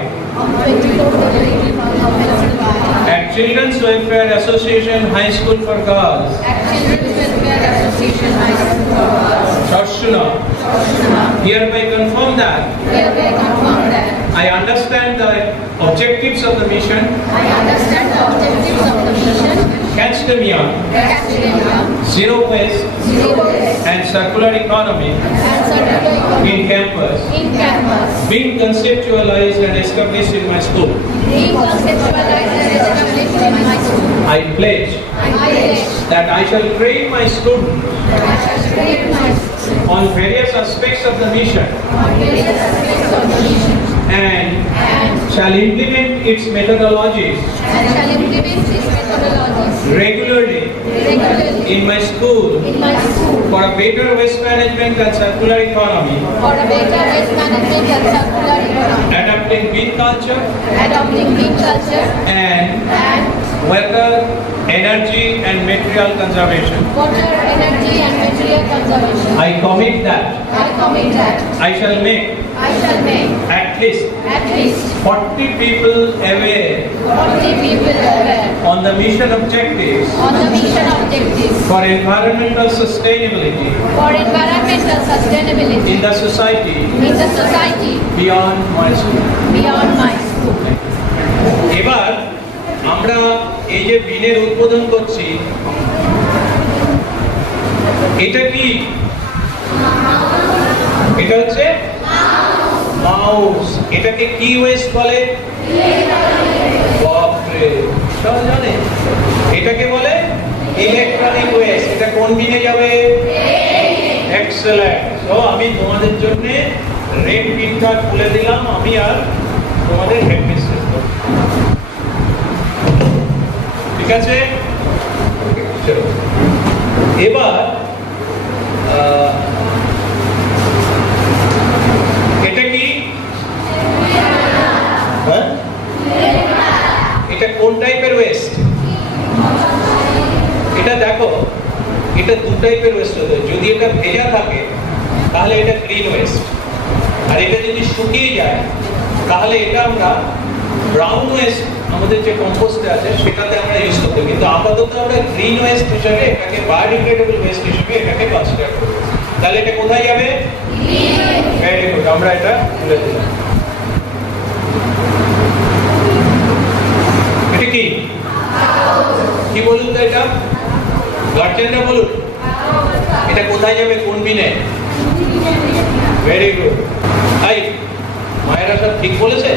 at Children's Welfare Association High School for Girls, Chorshuna, hereby confirm that I understand the objectives of the mission, catch them young, zero waste and circular economy in campus, being conceptualized and established in my school. I pledge that I shall train my students on various aspects of the mission and shall implement its methodologies regularly in my school for a better waste management and circular economy, adopting green culture and water, energy and material conservation. I commit that I shall make at least 40 people aware on the mission objectives for environmental sustainability in the society beyond my school. এবার আমরা এই যে বিনের উদ্বোধন করছি, এটা কি? এটা হচ্ছে মাউস। এটাকে কি ওয়েস্ট বলে? বাপরে, সব জানে। এটাকে বলে ইলেকট্রনিক ওয়েস্ট। এটা কোন বিনে যাবে? এক্সেলেন্ট। তো আমি তোমাদের জন্য রেড বিনটা খুলে দিলাম, আমি আর তোমাদের হেড মিস্ট্রেস। ঠিক আছে, চলো এবার এটা কি? এটা কোন টাইপের ওয়েস্ট? এটা দেখো, এটা দু টাইপের ওয়েস্ট হতে। যদি এটা ভেজা থাকে তাহলে এটা গ্রিন ওয়েস্ট, আর এটা যদি শুকিয়ে যায় তাহলে এটা আমরা ব্রাউন ওয়েস্ট, আমাদের যে কম্পোস্ট আছে সেটাতে আমরা ইউজ করতে। কিন্তু আপাতত আমরা গ্রিন ওয়েস্ট হিসেবে এটাকে, বায়োডিগ্রেডেবল ওয়েস্ট হিসেবে এটাকে কনসিডার করব। তাহলে এটা কোথায় যাবে? ভেরি গুড, আমরা এটা তুলে দিলাম। এটা কি কি বলুন তো? এটা গার্জেনরা বলুন, এটা কোথায় যাবে? কোন বিনে? Very good. আই মায়েরা সব ঠিক বলেছে?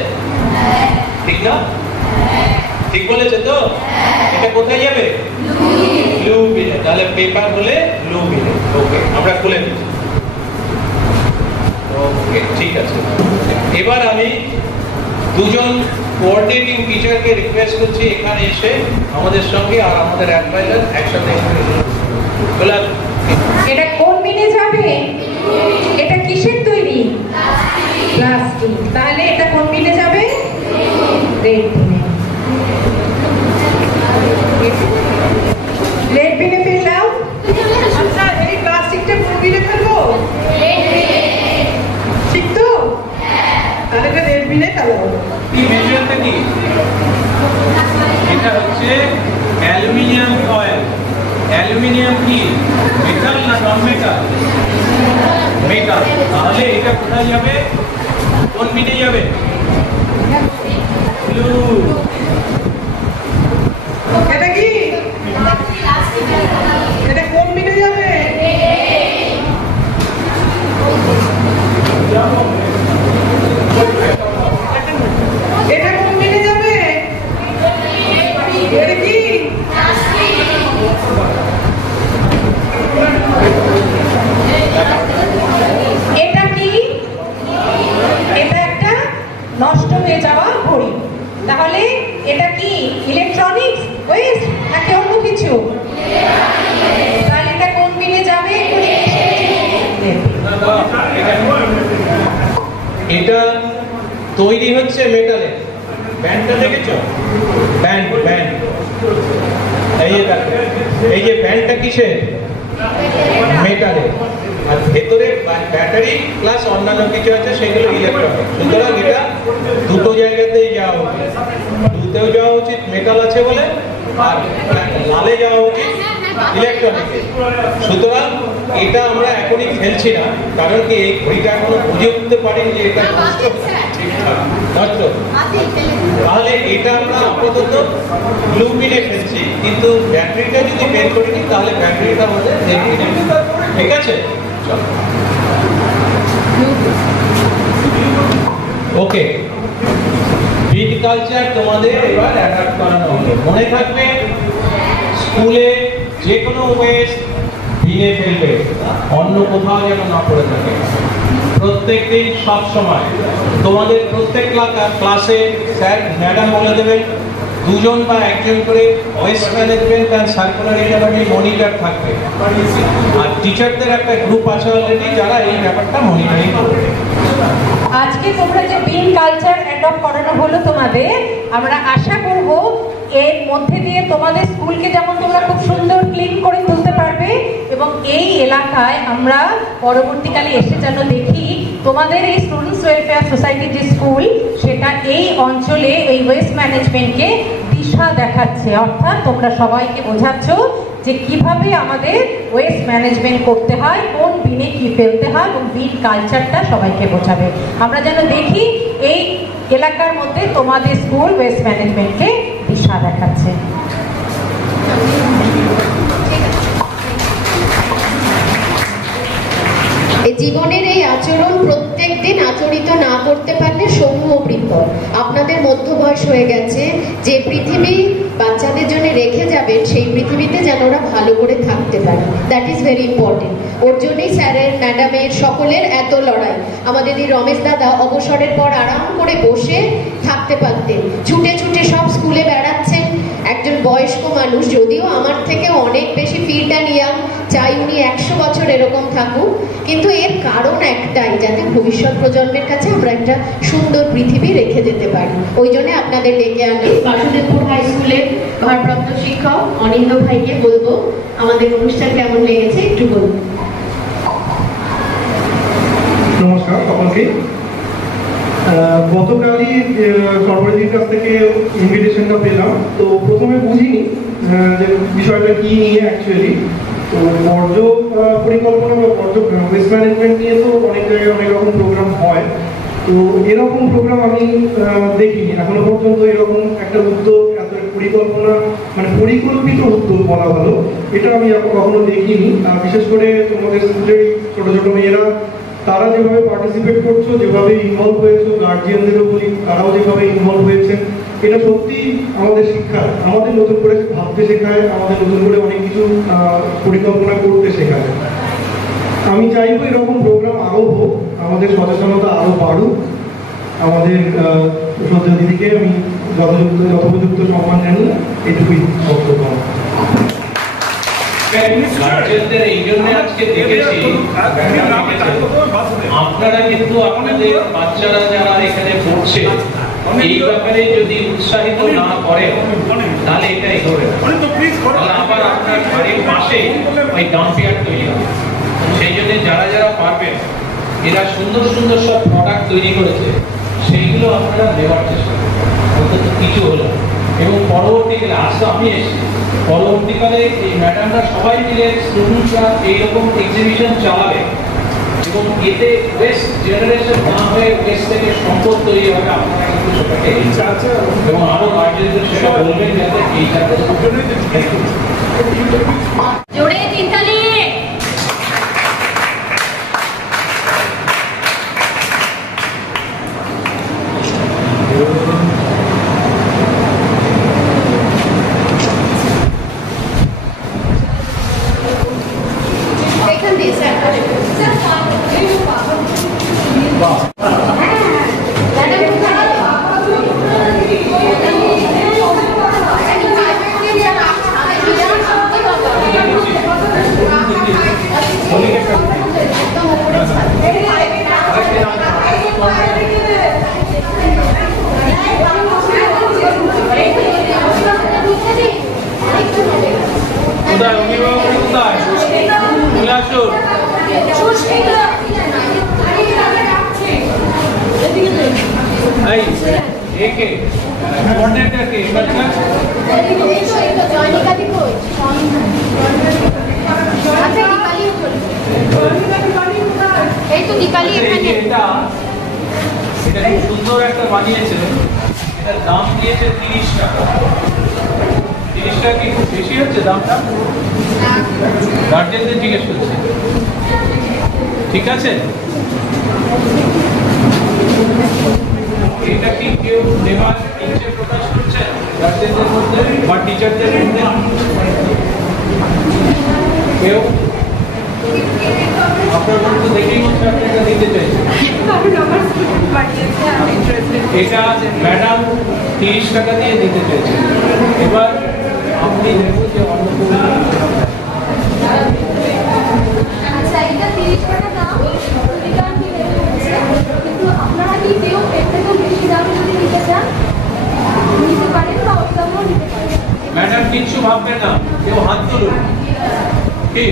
ঠিক না? ঠিক বলেছে তো? এটা কোথায় যাবে? ব্লু বিনে। তাহলে পেপার হলে ব্লু বিনে। ওকে, আমরা খুলে নিচ্ছি। ওকে, ঠিক আছে। এবার আমি দুজন কোঅর্ডিনেটিং টিচারকে রিকোয়েস্ট করছি এখানে এসে আমাদের সঙ্গে আর আমাদের অ্যাডভাইজার একসাথে বলে। এটা কোন বিনে যাবে? এটা কিসের তৈরি? প্লাস্টিক। তাহলে এটা কোন বিনে যাবে? রেড বিনে। রেড বিনে ফেললাম। আচ্ছা, এই প্লাস্টিকটা কোন বিনে ফেলবো? ঠিক তো? তাহলে এটা রেড বিনে ফেলবো। এই মেটেরিয়ালটা কি? এটা হচ্ছে অ্যালুমিনিয়াম ফয়েল। অ্যালুমিনিয়াম কি মেটাল না নন মেটাল? মেটাল। তাহলে এটা কোথায় যাবে? কোন বিনে যাবে? ব্লু। এটা কি? এটা কোন বিনে যাবে? এটা কোন বিনে যাবে? এটা কি? এটা কি? এটা একটা নষ্ট হয়ে যাওয়া ঘড়ি। তাহলে এটা কি ইলেকট্রনিক্স ওয়েস্ট নাকি অন্য কিছু? তাহলে এটা কোন বিনে যাবে? এটা তৈরি হচ্ছে মেটালের। ব্যান্ডটা দেখেছো? ব্যান্ড ব্যান্ড এই যে ব্যান্ডটা কিসের? মেটালের। আর ভেতরে ব্যাটারি প্লাস অন্যান্য কিছু আছে, সেগুলো ইলেকট্রনিক। সুতরাং এটা দুটো জায়গাতেই যাওয়া উচিত। ব্লুতেও যাওয়া উচিত মেটাল আছে বলে, আর লালে যাওয়া উচিত ইলেকট্রনিকে। সুতরাং এটা আমরা এখনই ফেলছি না, কারণ কি এই ঘড়িটা এখনো বুঝে উঠতে পারিনি যে এটা নষ্ট ঠিকঠাক নষ্ট। তাহলে এটা আমরা আপাতত ব্লু পিনে ফেলছি, কিন্তু ব্যাটারিটা যদি বের করিনি তাহলে ব্যাটারিটা আমাদের রেড পিনে। ঠিক আছে, ওকে। বিট কালচার তোমাদের এবার অ্যাডাপ্ট করানো হলো। মনে থাকবে স্কুলে যে কোনো ওয়েস্ট বিনে ফেলবে, অন্য কোথাও যেন না পড়ে থাকে। প্রত্যেকদিন সব সময় তোমাদের প্রত্যেক ক্লাসে স্যার ম্যাডাম বলে দেবেন, দুজন বা একজন করে waste management and circular economy monitor থাকবে। আর টিচারদের একটা গ্রুপ আছে অলরেডি যারা এই ব্যাপারটা মনিটরিং করবে। আজকে তোমরা যে বিন কালচার অ্যাডপ্ট করানো হলো তোমাদের, আমরা আশা করব এর মধ্যে দিয়ে তোমাদের স্কুলকে যেমন তোমরা খুব সুন্দর ক্লিন করে তুলতে পারবে, এবং এই এলাকায় আমরা পরবর্তীকালে এসে যেন দেখি তোমাদের এই স্টুডেন্টস ওয়েলফেয়ার সোসাইটি যে স্কুল, সেটা এই অঞ্চলে এই ওয়েস্ট ম্যানেজমেন্টকে দিশা দেখাচ্ছে। অর্থাৎ তোমরা সবাইকে বোঝাচ্ছ যে কিভাবে আমাদের ওয়েস্ট ম্যানেজমেন্ট করতে হয়, কোন বিনে কি ফেলতে হয়, এবং বিন কালচারটা সবাইকে বোঝাবে। আমরা যেন দেখি এই এলাকার মধ্যে তোমাদের স্কুল ওয়েস্ট ম্যানেজমেন্টকে দিশা দেখাচ্ছে। জীবনের এই আচরণ প্রত্যেক দিন আচরিত না করতে পারলে সমূহ বিপদ। আপনাদের মধ্য বয়স হয়ে গেছে, যে পৃথিবী বাচ্চাদের জন্য রেখে যাবেন সেই পৃথিবীতে যেন ওরা ভালো করে থাকতে পারে। That is very important. ওর জন্যই স্যারের, ম্যাডামের, সকলের এত লড়াই। আমাদের এই রমেশ দাদা অবসরের পর আরাম করে বসে থাকতে পারতেন, ছুটে ছুটে সব স্কুলে বেড়াচ্ছেন। একজন বয়স্ক মানুষ, যদিও আমার থেকে অনেক বেশি ফিট অ্যান্ড ইয়াং, চাই উনি 100 বছর এরকম থাকুক, কিন্তু এর কারণ একটাই, যাতে ভবিষ্যৎ প্রজন্মের কাছে আমরা একটা সুন্দর পৃথিবী রেখে যেতে পারি। ওই জন্য আপনাদের ডেকে আনি বাসুদেবপুর হাই স্কুলের ভারপ্রাপ্ত শিক্ষক অনিন্দ ভাইকে বলবো আমাদের অনুষ্ঠান কেমন লেগেছে একটু বলবো। নমস্কার সকলকে। গতকালই সর্বজনীর কাছ থেকে ইনভিটেশনটা পেলাম, তো প্রথমে বুঝিনি যে বিষয়টা কি নিয়ে অ্যাকচুয়ালি। তো বর্জ্য পরিকল্পনা বা বর্জ্য ওয়েস্ট ম্যানেজমেন্ট নিয়ে তো অনেক জায়গায় অনেক রকম প্রোগ্রাম হয়, তো এরকম প্রোগ্রাম আমি দেখিনি এখনো পর্যন্ত। এরকম একটা উদ্যোগ, এত পরিকল্পনা, মানে পরিকল্পিত উদ্যোগ বলা ভালো, এটা আমি কখনো দেখিনি। বিশেষ করে তোমাদের স্কুলের ছোট ছোট মেয়েরা, তারা যেভাবে পার্টিসিপেট করছো, যেভাবে ইনভলভ হয়েছো, গার্জিয়ানদেরও বলি তারাও যেভাবে ইনভলভ হয়েছেন, এটা সত্যি আমাদের শিক্ষা, আমাদের নতুন করে ভাবতে শেখায়, আমাদের নতুন করে অনেক কিছু পরিকল্পনা করতে শেখায়। আমি চাইবো এরকম প্রোগ্রাম আরও হোক, আমাদের সচেতনতা আরও বাড়ুক। আমাদের শ্রদ্ধা দিদিকে আমি যথোপযুক্ত সম্মান জানিয়ে এটুকুই বক্তব্য। গার্জিয়ানদের এই জন্য আজকে দেখেছি, আপনারা কিন্তু আপনাদের বাচ্চারা যারা এখানে পড়ছে এই ব্যাপারে যদি উৎসাহিত না করেন তাহলে এটা এগোবে না। আবার আপনার বাড়ির পাশে ওই ডাম্পিয়ার তৈরি হবে। সেই জন্য যারা যারা পারবেন, এরা সুন্দর সুন্দর সব প্রোডাক্ট তৈরি করেছে, সেইগুলো আপনারা নেওয়ার চেষ্টা করবেন, অন্তত কিছু হলো। এবং পরবর্তীকালে আসলে আমি এসেছি, পরবর্তীকালে এই ম্যাডামরা সবাই মিলে স্টুডেন্টরা এইরকম এক্সিবিশন চালাবে, এবং এতে ওয়েস্ট জেনারেশন না হয়ে ওয়েস্ট থেকে সম্পদ তৈরি হবে। আপনারা কিন্তু সেটাকে এবং আরো গার্জিয়ানদের সেটা বলবেন যাতে এইটাতে জোরে তিনতালি। এখান দিয়ে স্যার একদম এই একে কন্টেন্টটাকে এখানকার এই তো দীপালি এখানে এটা খুব সুন্দর একটা বানিয়েছে। এটার দাম দিয়েছে 30 টাকা। 30 টাকা কি খুব বেশি হচ্ছে দামটা? গার্জেনদের জিজ্ঞেস করছি, ঠিক আছে? এটা কি কেউ নেওয়ার ইচ্ছে প্রকাশ করছে গার্জেনদের মধ্যে বা টিচারদের মধ্যে? কেউ? আপনার বন্ধু দেখেই হচ্ছে আপনাকে দিতে চাইছে। এটা ম্যাডাম 30 টাকা দিয়ে দিতে চাইছে। এবার আপনি দেখুন যে অন্য আচ্ছা, এটা 30 টাকা দাম, এটা কি কিন্তু আপনারা কি কেউ এর থেকেও বেশি দামে যদি নিতে চান নিতে পারেন বা ওই দামও নিতে পারেন। ম্যাডাম কিচ্ছু ভাববেন না, কেউ হাত তুলুন। কি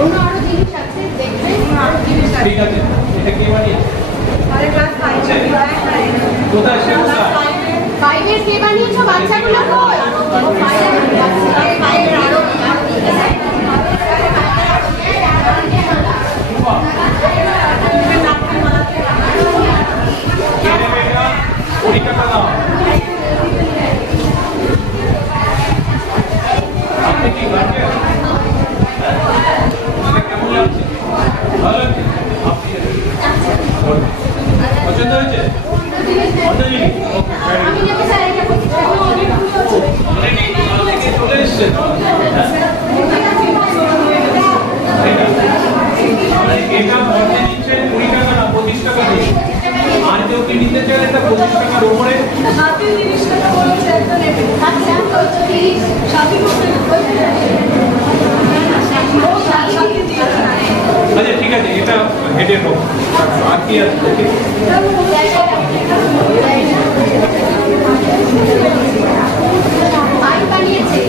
অন্য আরো জিনিস আছে দেখবেন, আরো জিনিস আছে। ঠিক আছে, এটা কে বানিয়েছে? আরে ক্লাস 5 কোথায় সে কোথায়? 5 এর কে বানিয়েছো বাচ্চাগুলো কই? ও 5 এর আরো পরীক্ষা দাও। আপনি কি গার্জেন? কেমন লাগছে? ভালো লাগছে? আপনি পছন্দ হয়েছে? অন্য জিনিস? আমি যেটা স্যার এটা করছি অলরেডি চলে এসছেন। এটা মধ্যে নিচ্ছেন 20 টাকা না 25 টাকা দিয়ে। আর কেউ কি নিতে চাইলে তা 25 টাকার উপরে হাতে 30 টাকা বলেছে একটা নেবে। আচ্ছা তো 30 সাথে করতে আচ্ছা ঠিক আছে, এটা হেডের হোক। আর কি আছে দেখি? আই বানিয়েছে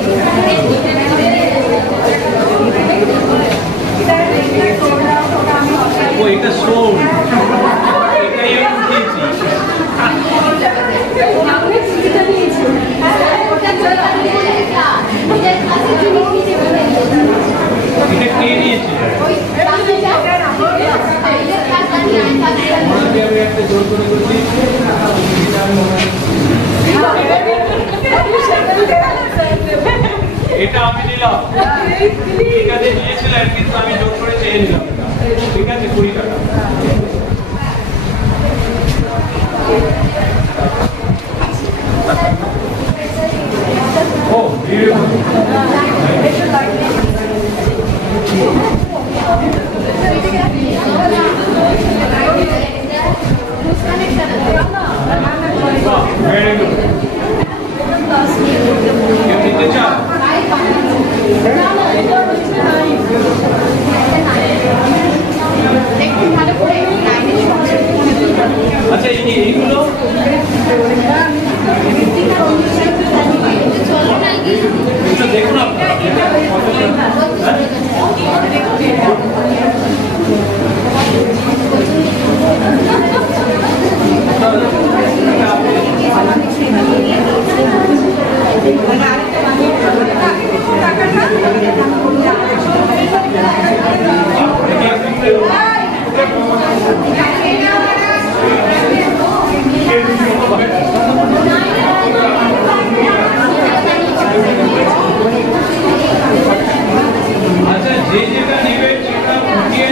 ও এটা সোল, এটাই আমি দিয়েছি। এটা কে নিয়েছে? ওনাকে আমি একটা জোর করে করছি। এটা আমি নিলাম, ঠিক আছে নিয়েছিলেন কিন্তু আমি জোর করে চেয়ে নিলাম। ঠিক আছে 20 টাকা। ও ভেরি গুড। কেউ নিতে চান? দেখুন ভালো করে আচ্ছা এইগুলো দেখুন আপনারা। আচ্ছা যে যেটা নেবেন সেটা উঠিয়ে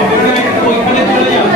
আপনারা একটু ওইখানে চলে যান।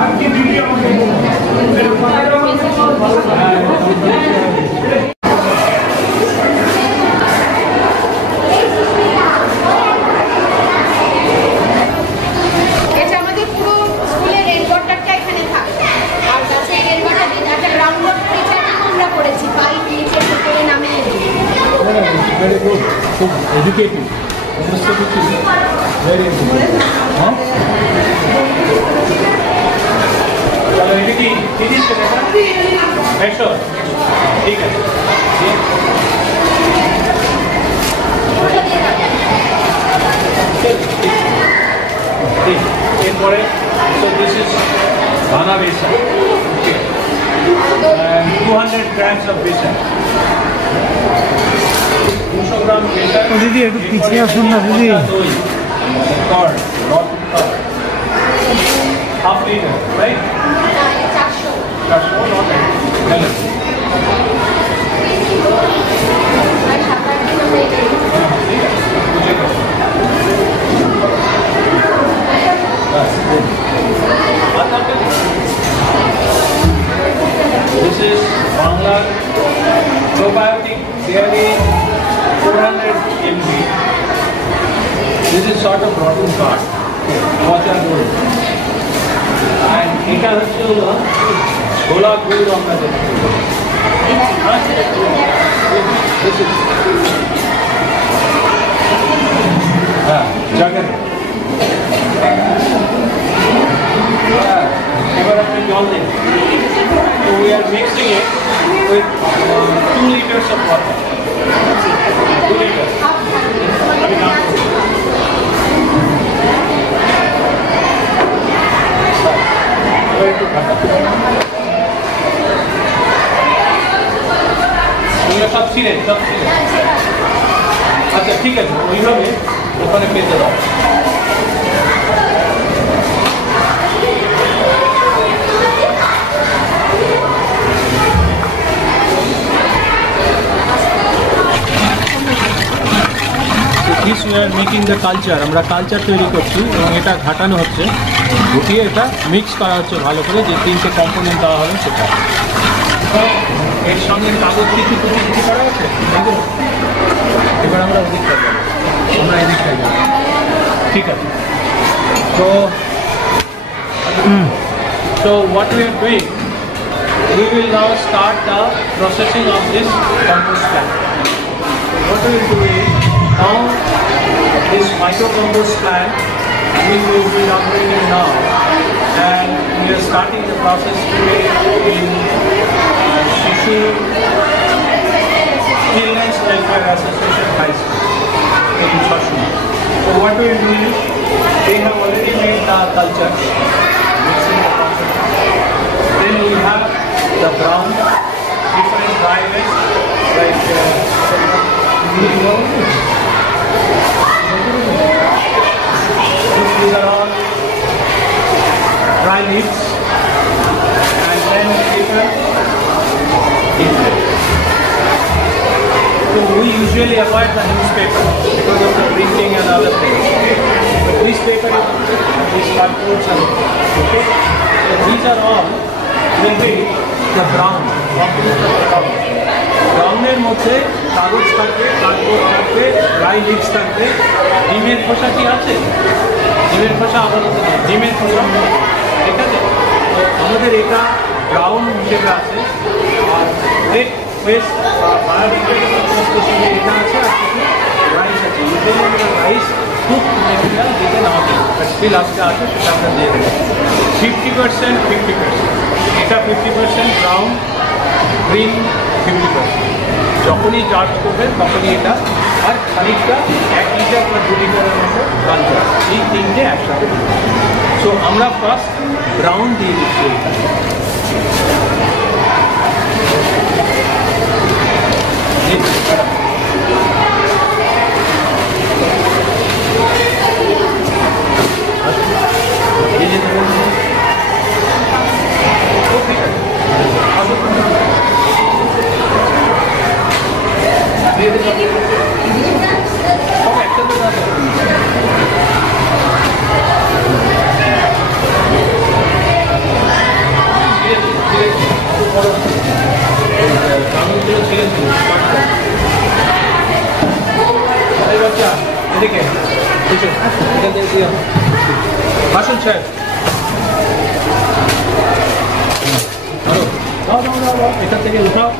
আর কি দিদি আমাকে very good, so educated, understood it, very important. Huh? चलो ये की फिनिश करेगा, ऐसा, ठीक है. In for it, so this is Ghana besan, and 200 grams of besan. दीदी एक पीछे আসুন না दीदी half liter right 400 not this is Bangla probiotic dairy 400 mg. This is sort of rotten card. Water gold. And এটা হচ্ছে হলো গোলা গুড় আমরা দেখি। This is জাগার। এবার আপনি জল দিন। So we are mixing it with 2 liters of water. 2 liters. সব ছিলেন আচ্ছা ঠিক আছে ওইভাবে ওখানে পেতে দাও This we are making the culture আমরা কালচার তৈরি করছি এবং এটা ঘাটানো হচ্ছে ঘুটিয়ে এটা মিক্স করা হচ্ছে ভালো করে যে তিনটে কম্পোনেন্ট দেওয়া হবে সেটা এর সঙ্গে কাগজ কিছু কুচি করা আছে এবার আমরা ওদিকটা যাবো আমরা এদিকটা যাবো ঠিক আছে so what we are doing we will now start the processing of this compost plant what we will do is now this micro compost plant which we will be operating now and we are starting the process today in Shishu Children's Welfare Association High School in Shashu. So what we will do is they have already made the culture mixing the compost. Then we have the brown different dry waste like these are all dry leaves and then paper. So we usually avoid the newspaper because of the printing and other things. But this paper is these cardboards and okay. So these are all will be the brown. ব্রাউনের মধ্যে কাগজ থাকবে কার্ডবোর্ড থাকবে ড্রাই লিভস থাকবে ডিমের খোসা কি আছে ডিমের খোসা আপাতত নেই ডিমের খোসা ঠিক আছে আমাদের এটা ব্রাউন হিসেবে আছে আর রেড ওয়েস্ট বা বায়োডিগ্রেডেবল সমস্ত সঙ্গে এটা আছে আর কিছু রাইস আছে ইউজুয়ালি আমরা রাইস খুব মেটেরিয়াল দিতে না হবে স্টিল আজকে আছে সেটা আমরা দিয়ে দেবো 50% 50% এটা 50% ব্রাউন গ্রিন 50% যখনই চার্জ করবে তখনই এটা আর খানিকটা 1 লিটার বা 2 লিটারের মতো কালচার এই তিনটে একসাথে সো আমরা ফার্স্ট ব্রাউন দিয়ে দিচ্ছি আসুন স্যার। এখান থেকে উঠাও।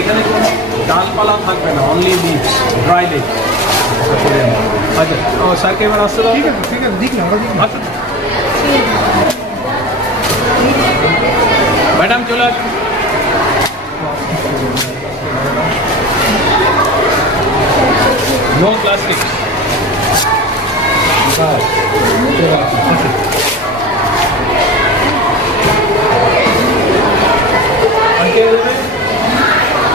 এখানে কোনো ডালপালা থাকবে না, অনলি লিভস, ড্রাই লিভস। আচ্ছা, ও স্যারকে এবার আসতে দাও। ঠিক আছে দিক না আচ্ছা ম্যাডাম চলে আসুন। No plastic.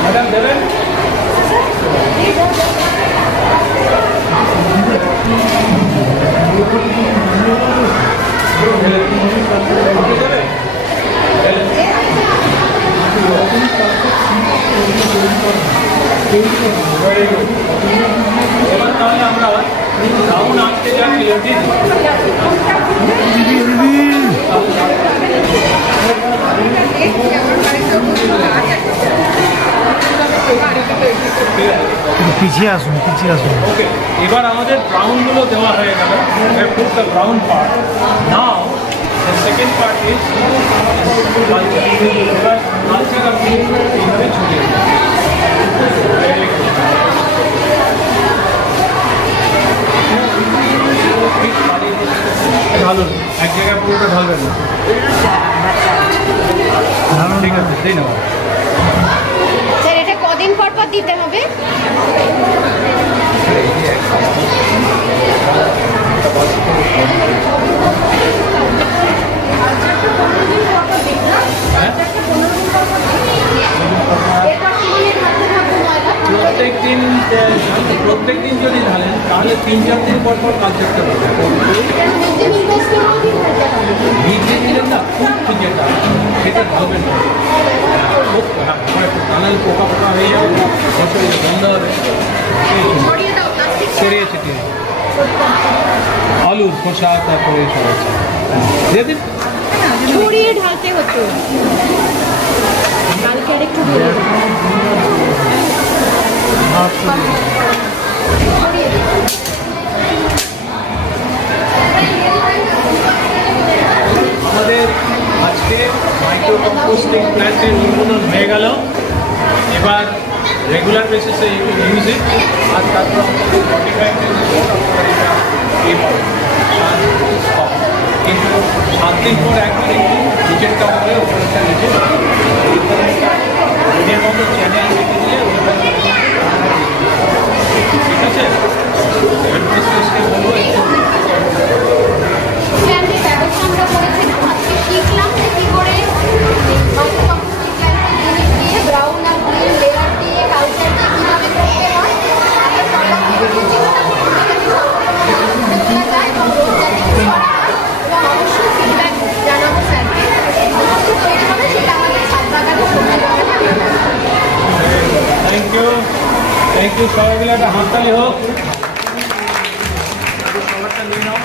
ম্যাডাম দেবেন? এবার তাহলে আমরা রাউন্ড আঁকতে যাচ্ছি। পিছিয়ে আসুন। ওকে, এবার আমাদের ব্রাউনগুলো দেওয়া হয়ে গেল। Put the brown part. Now the second part is culture. এবার কালচার আপনি এইভাবে ছড়িয়ে দিন। ঢালুন, এক জায়গায় পুরোটা ঢালবেন না। ঠিক আছে, দিই না। স্যার এটা কদিন পর দিতে হবে? প্রত্যেক দিন যদি ঢালেন তাহলে 3-4 দিন পর কালচারটা হবে। ভিজিয়ে দিলেন না, খুব ভিজেটা সেটা ঢালবেন না। টানাল পোকা হয়ে যাবে, বন্ধ হবে। ছড়িয়ে ছিটিয়ে আলুর খোসা, তারপরে সব আছে দিয়ে দিন। ছড়িয়ে ঢালতে হতো, কালকে আরেকটু আমাদের আজকে মাইক্রো কম্পোস্টিং প্ল্যান্টের উদ্বোধন হয়ে গেল। এবার রেগুলার বেসিসে ইউজ ইট। আর তারপর আমাদের 45 দিন কিন্তু 7 দিন পর একবার একটু নিচেরটা হবে, ওপরেরটা নিচে এর মতো চ্যানেল রেখে দিলে ঠিক আছে। বলবো আমরা করেছিলাম, আজকে শিখলাম যে কি করে ব্রাউন আর গ্রিন লেয়ার দিয়ে কালচার দিয়ে কীভাবে করতে হয়। অবশ্যই ফিডব্যাক জানাবো স্যারকে, সমস্ত তৈরি হবে সেটা আমাদের ছাদ বাগানে থ্যাংক ইউ সবাই মিলে একটা হাততালি হোক। সবারটা নিয়ে নাও।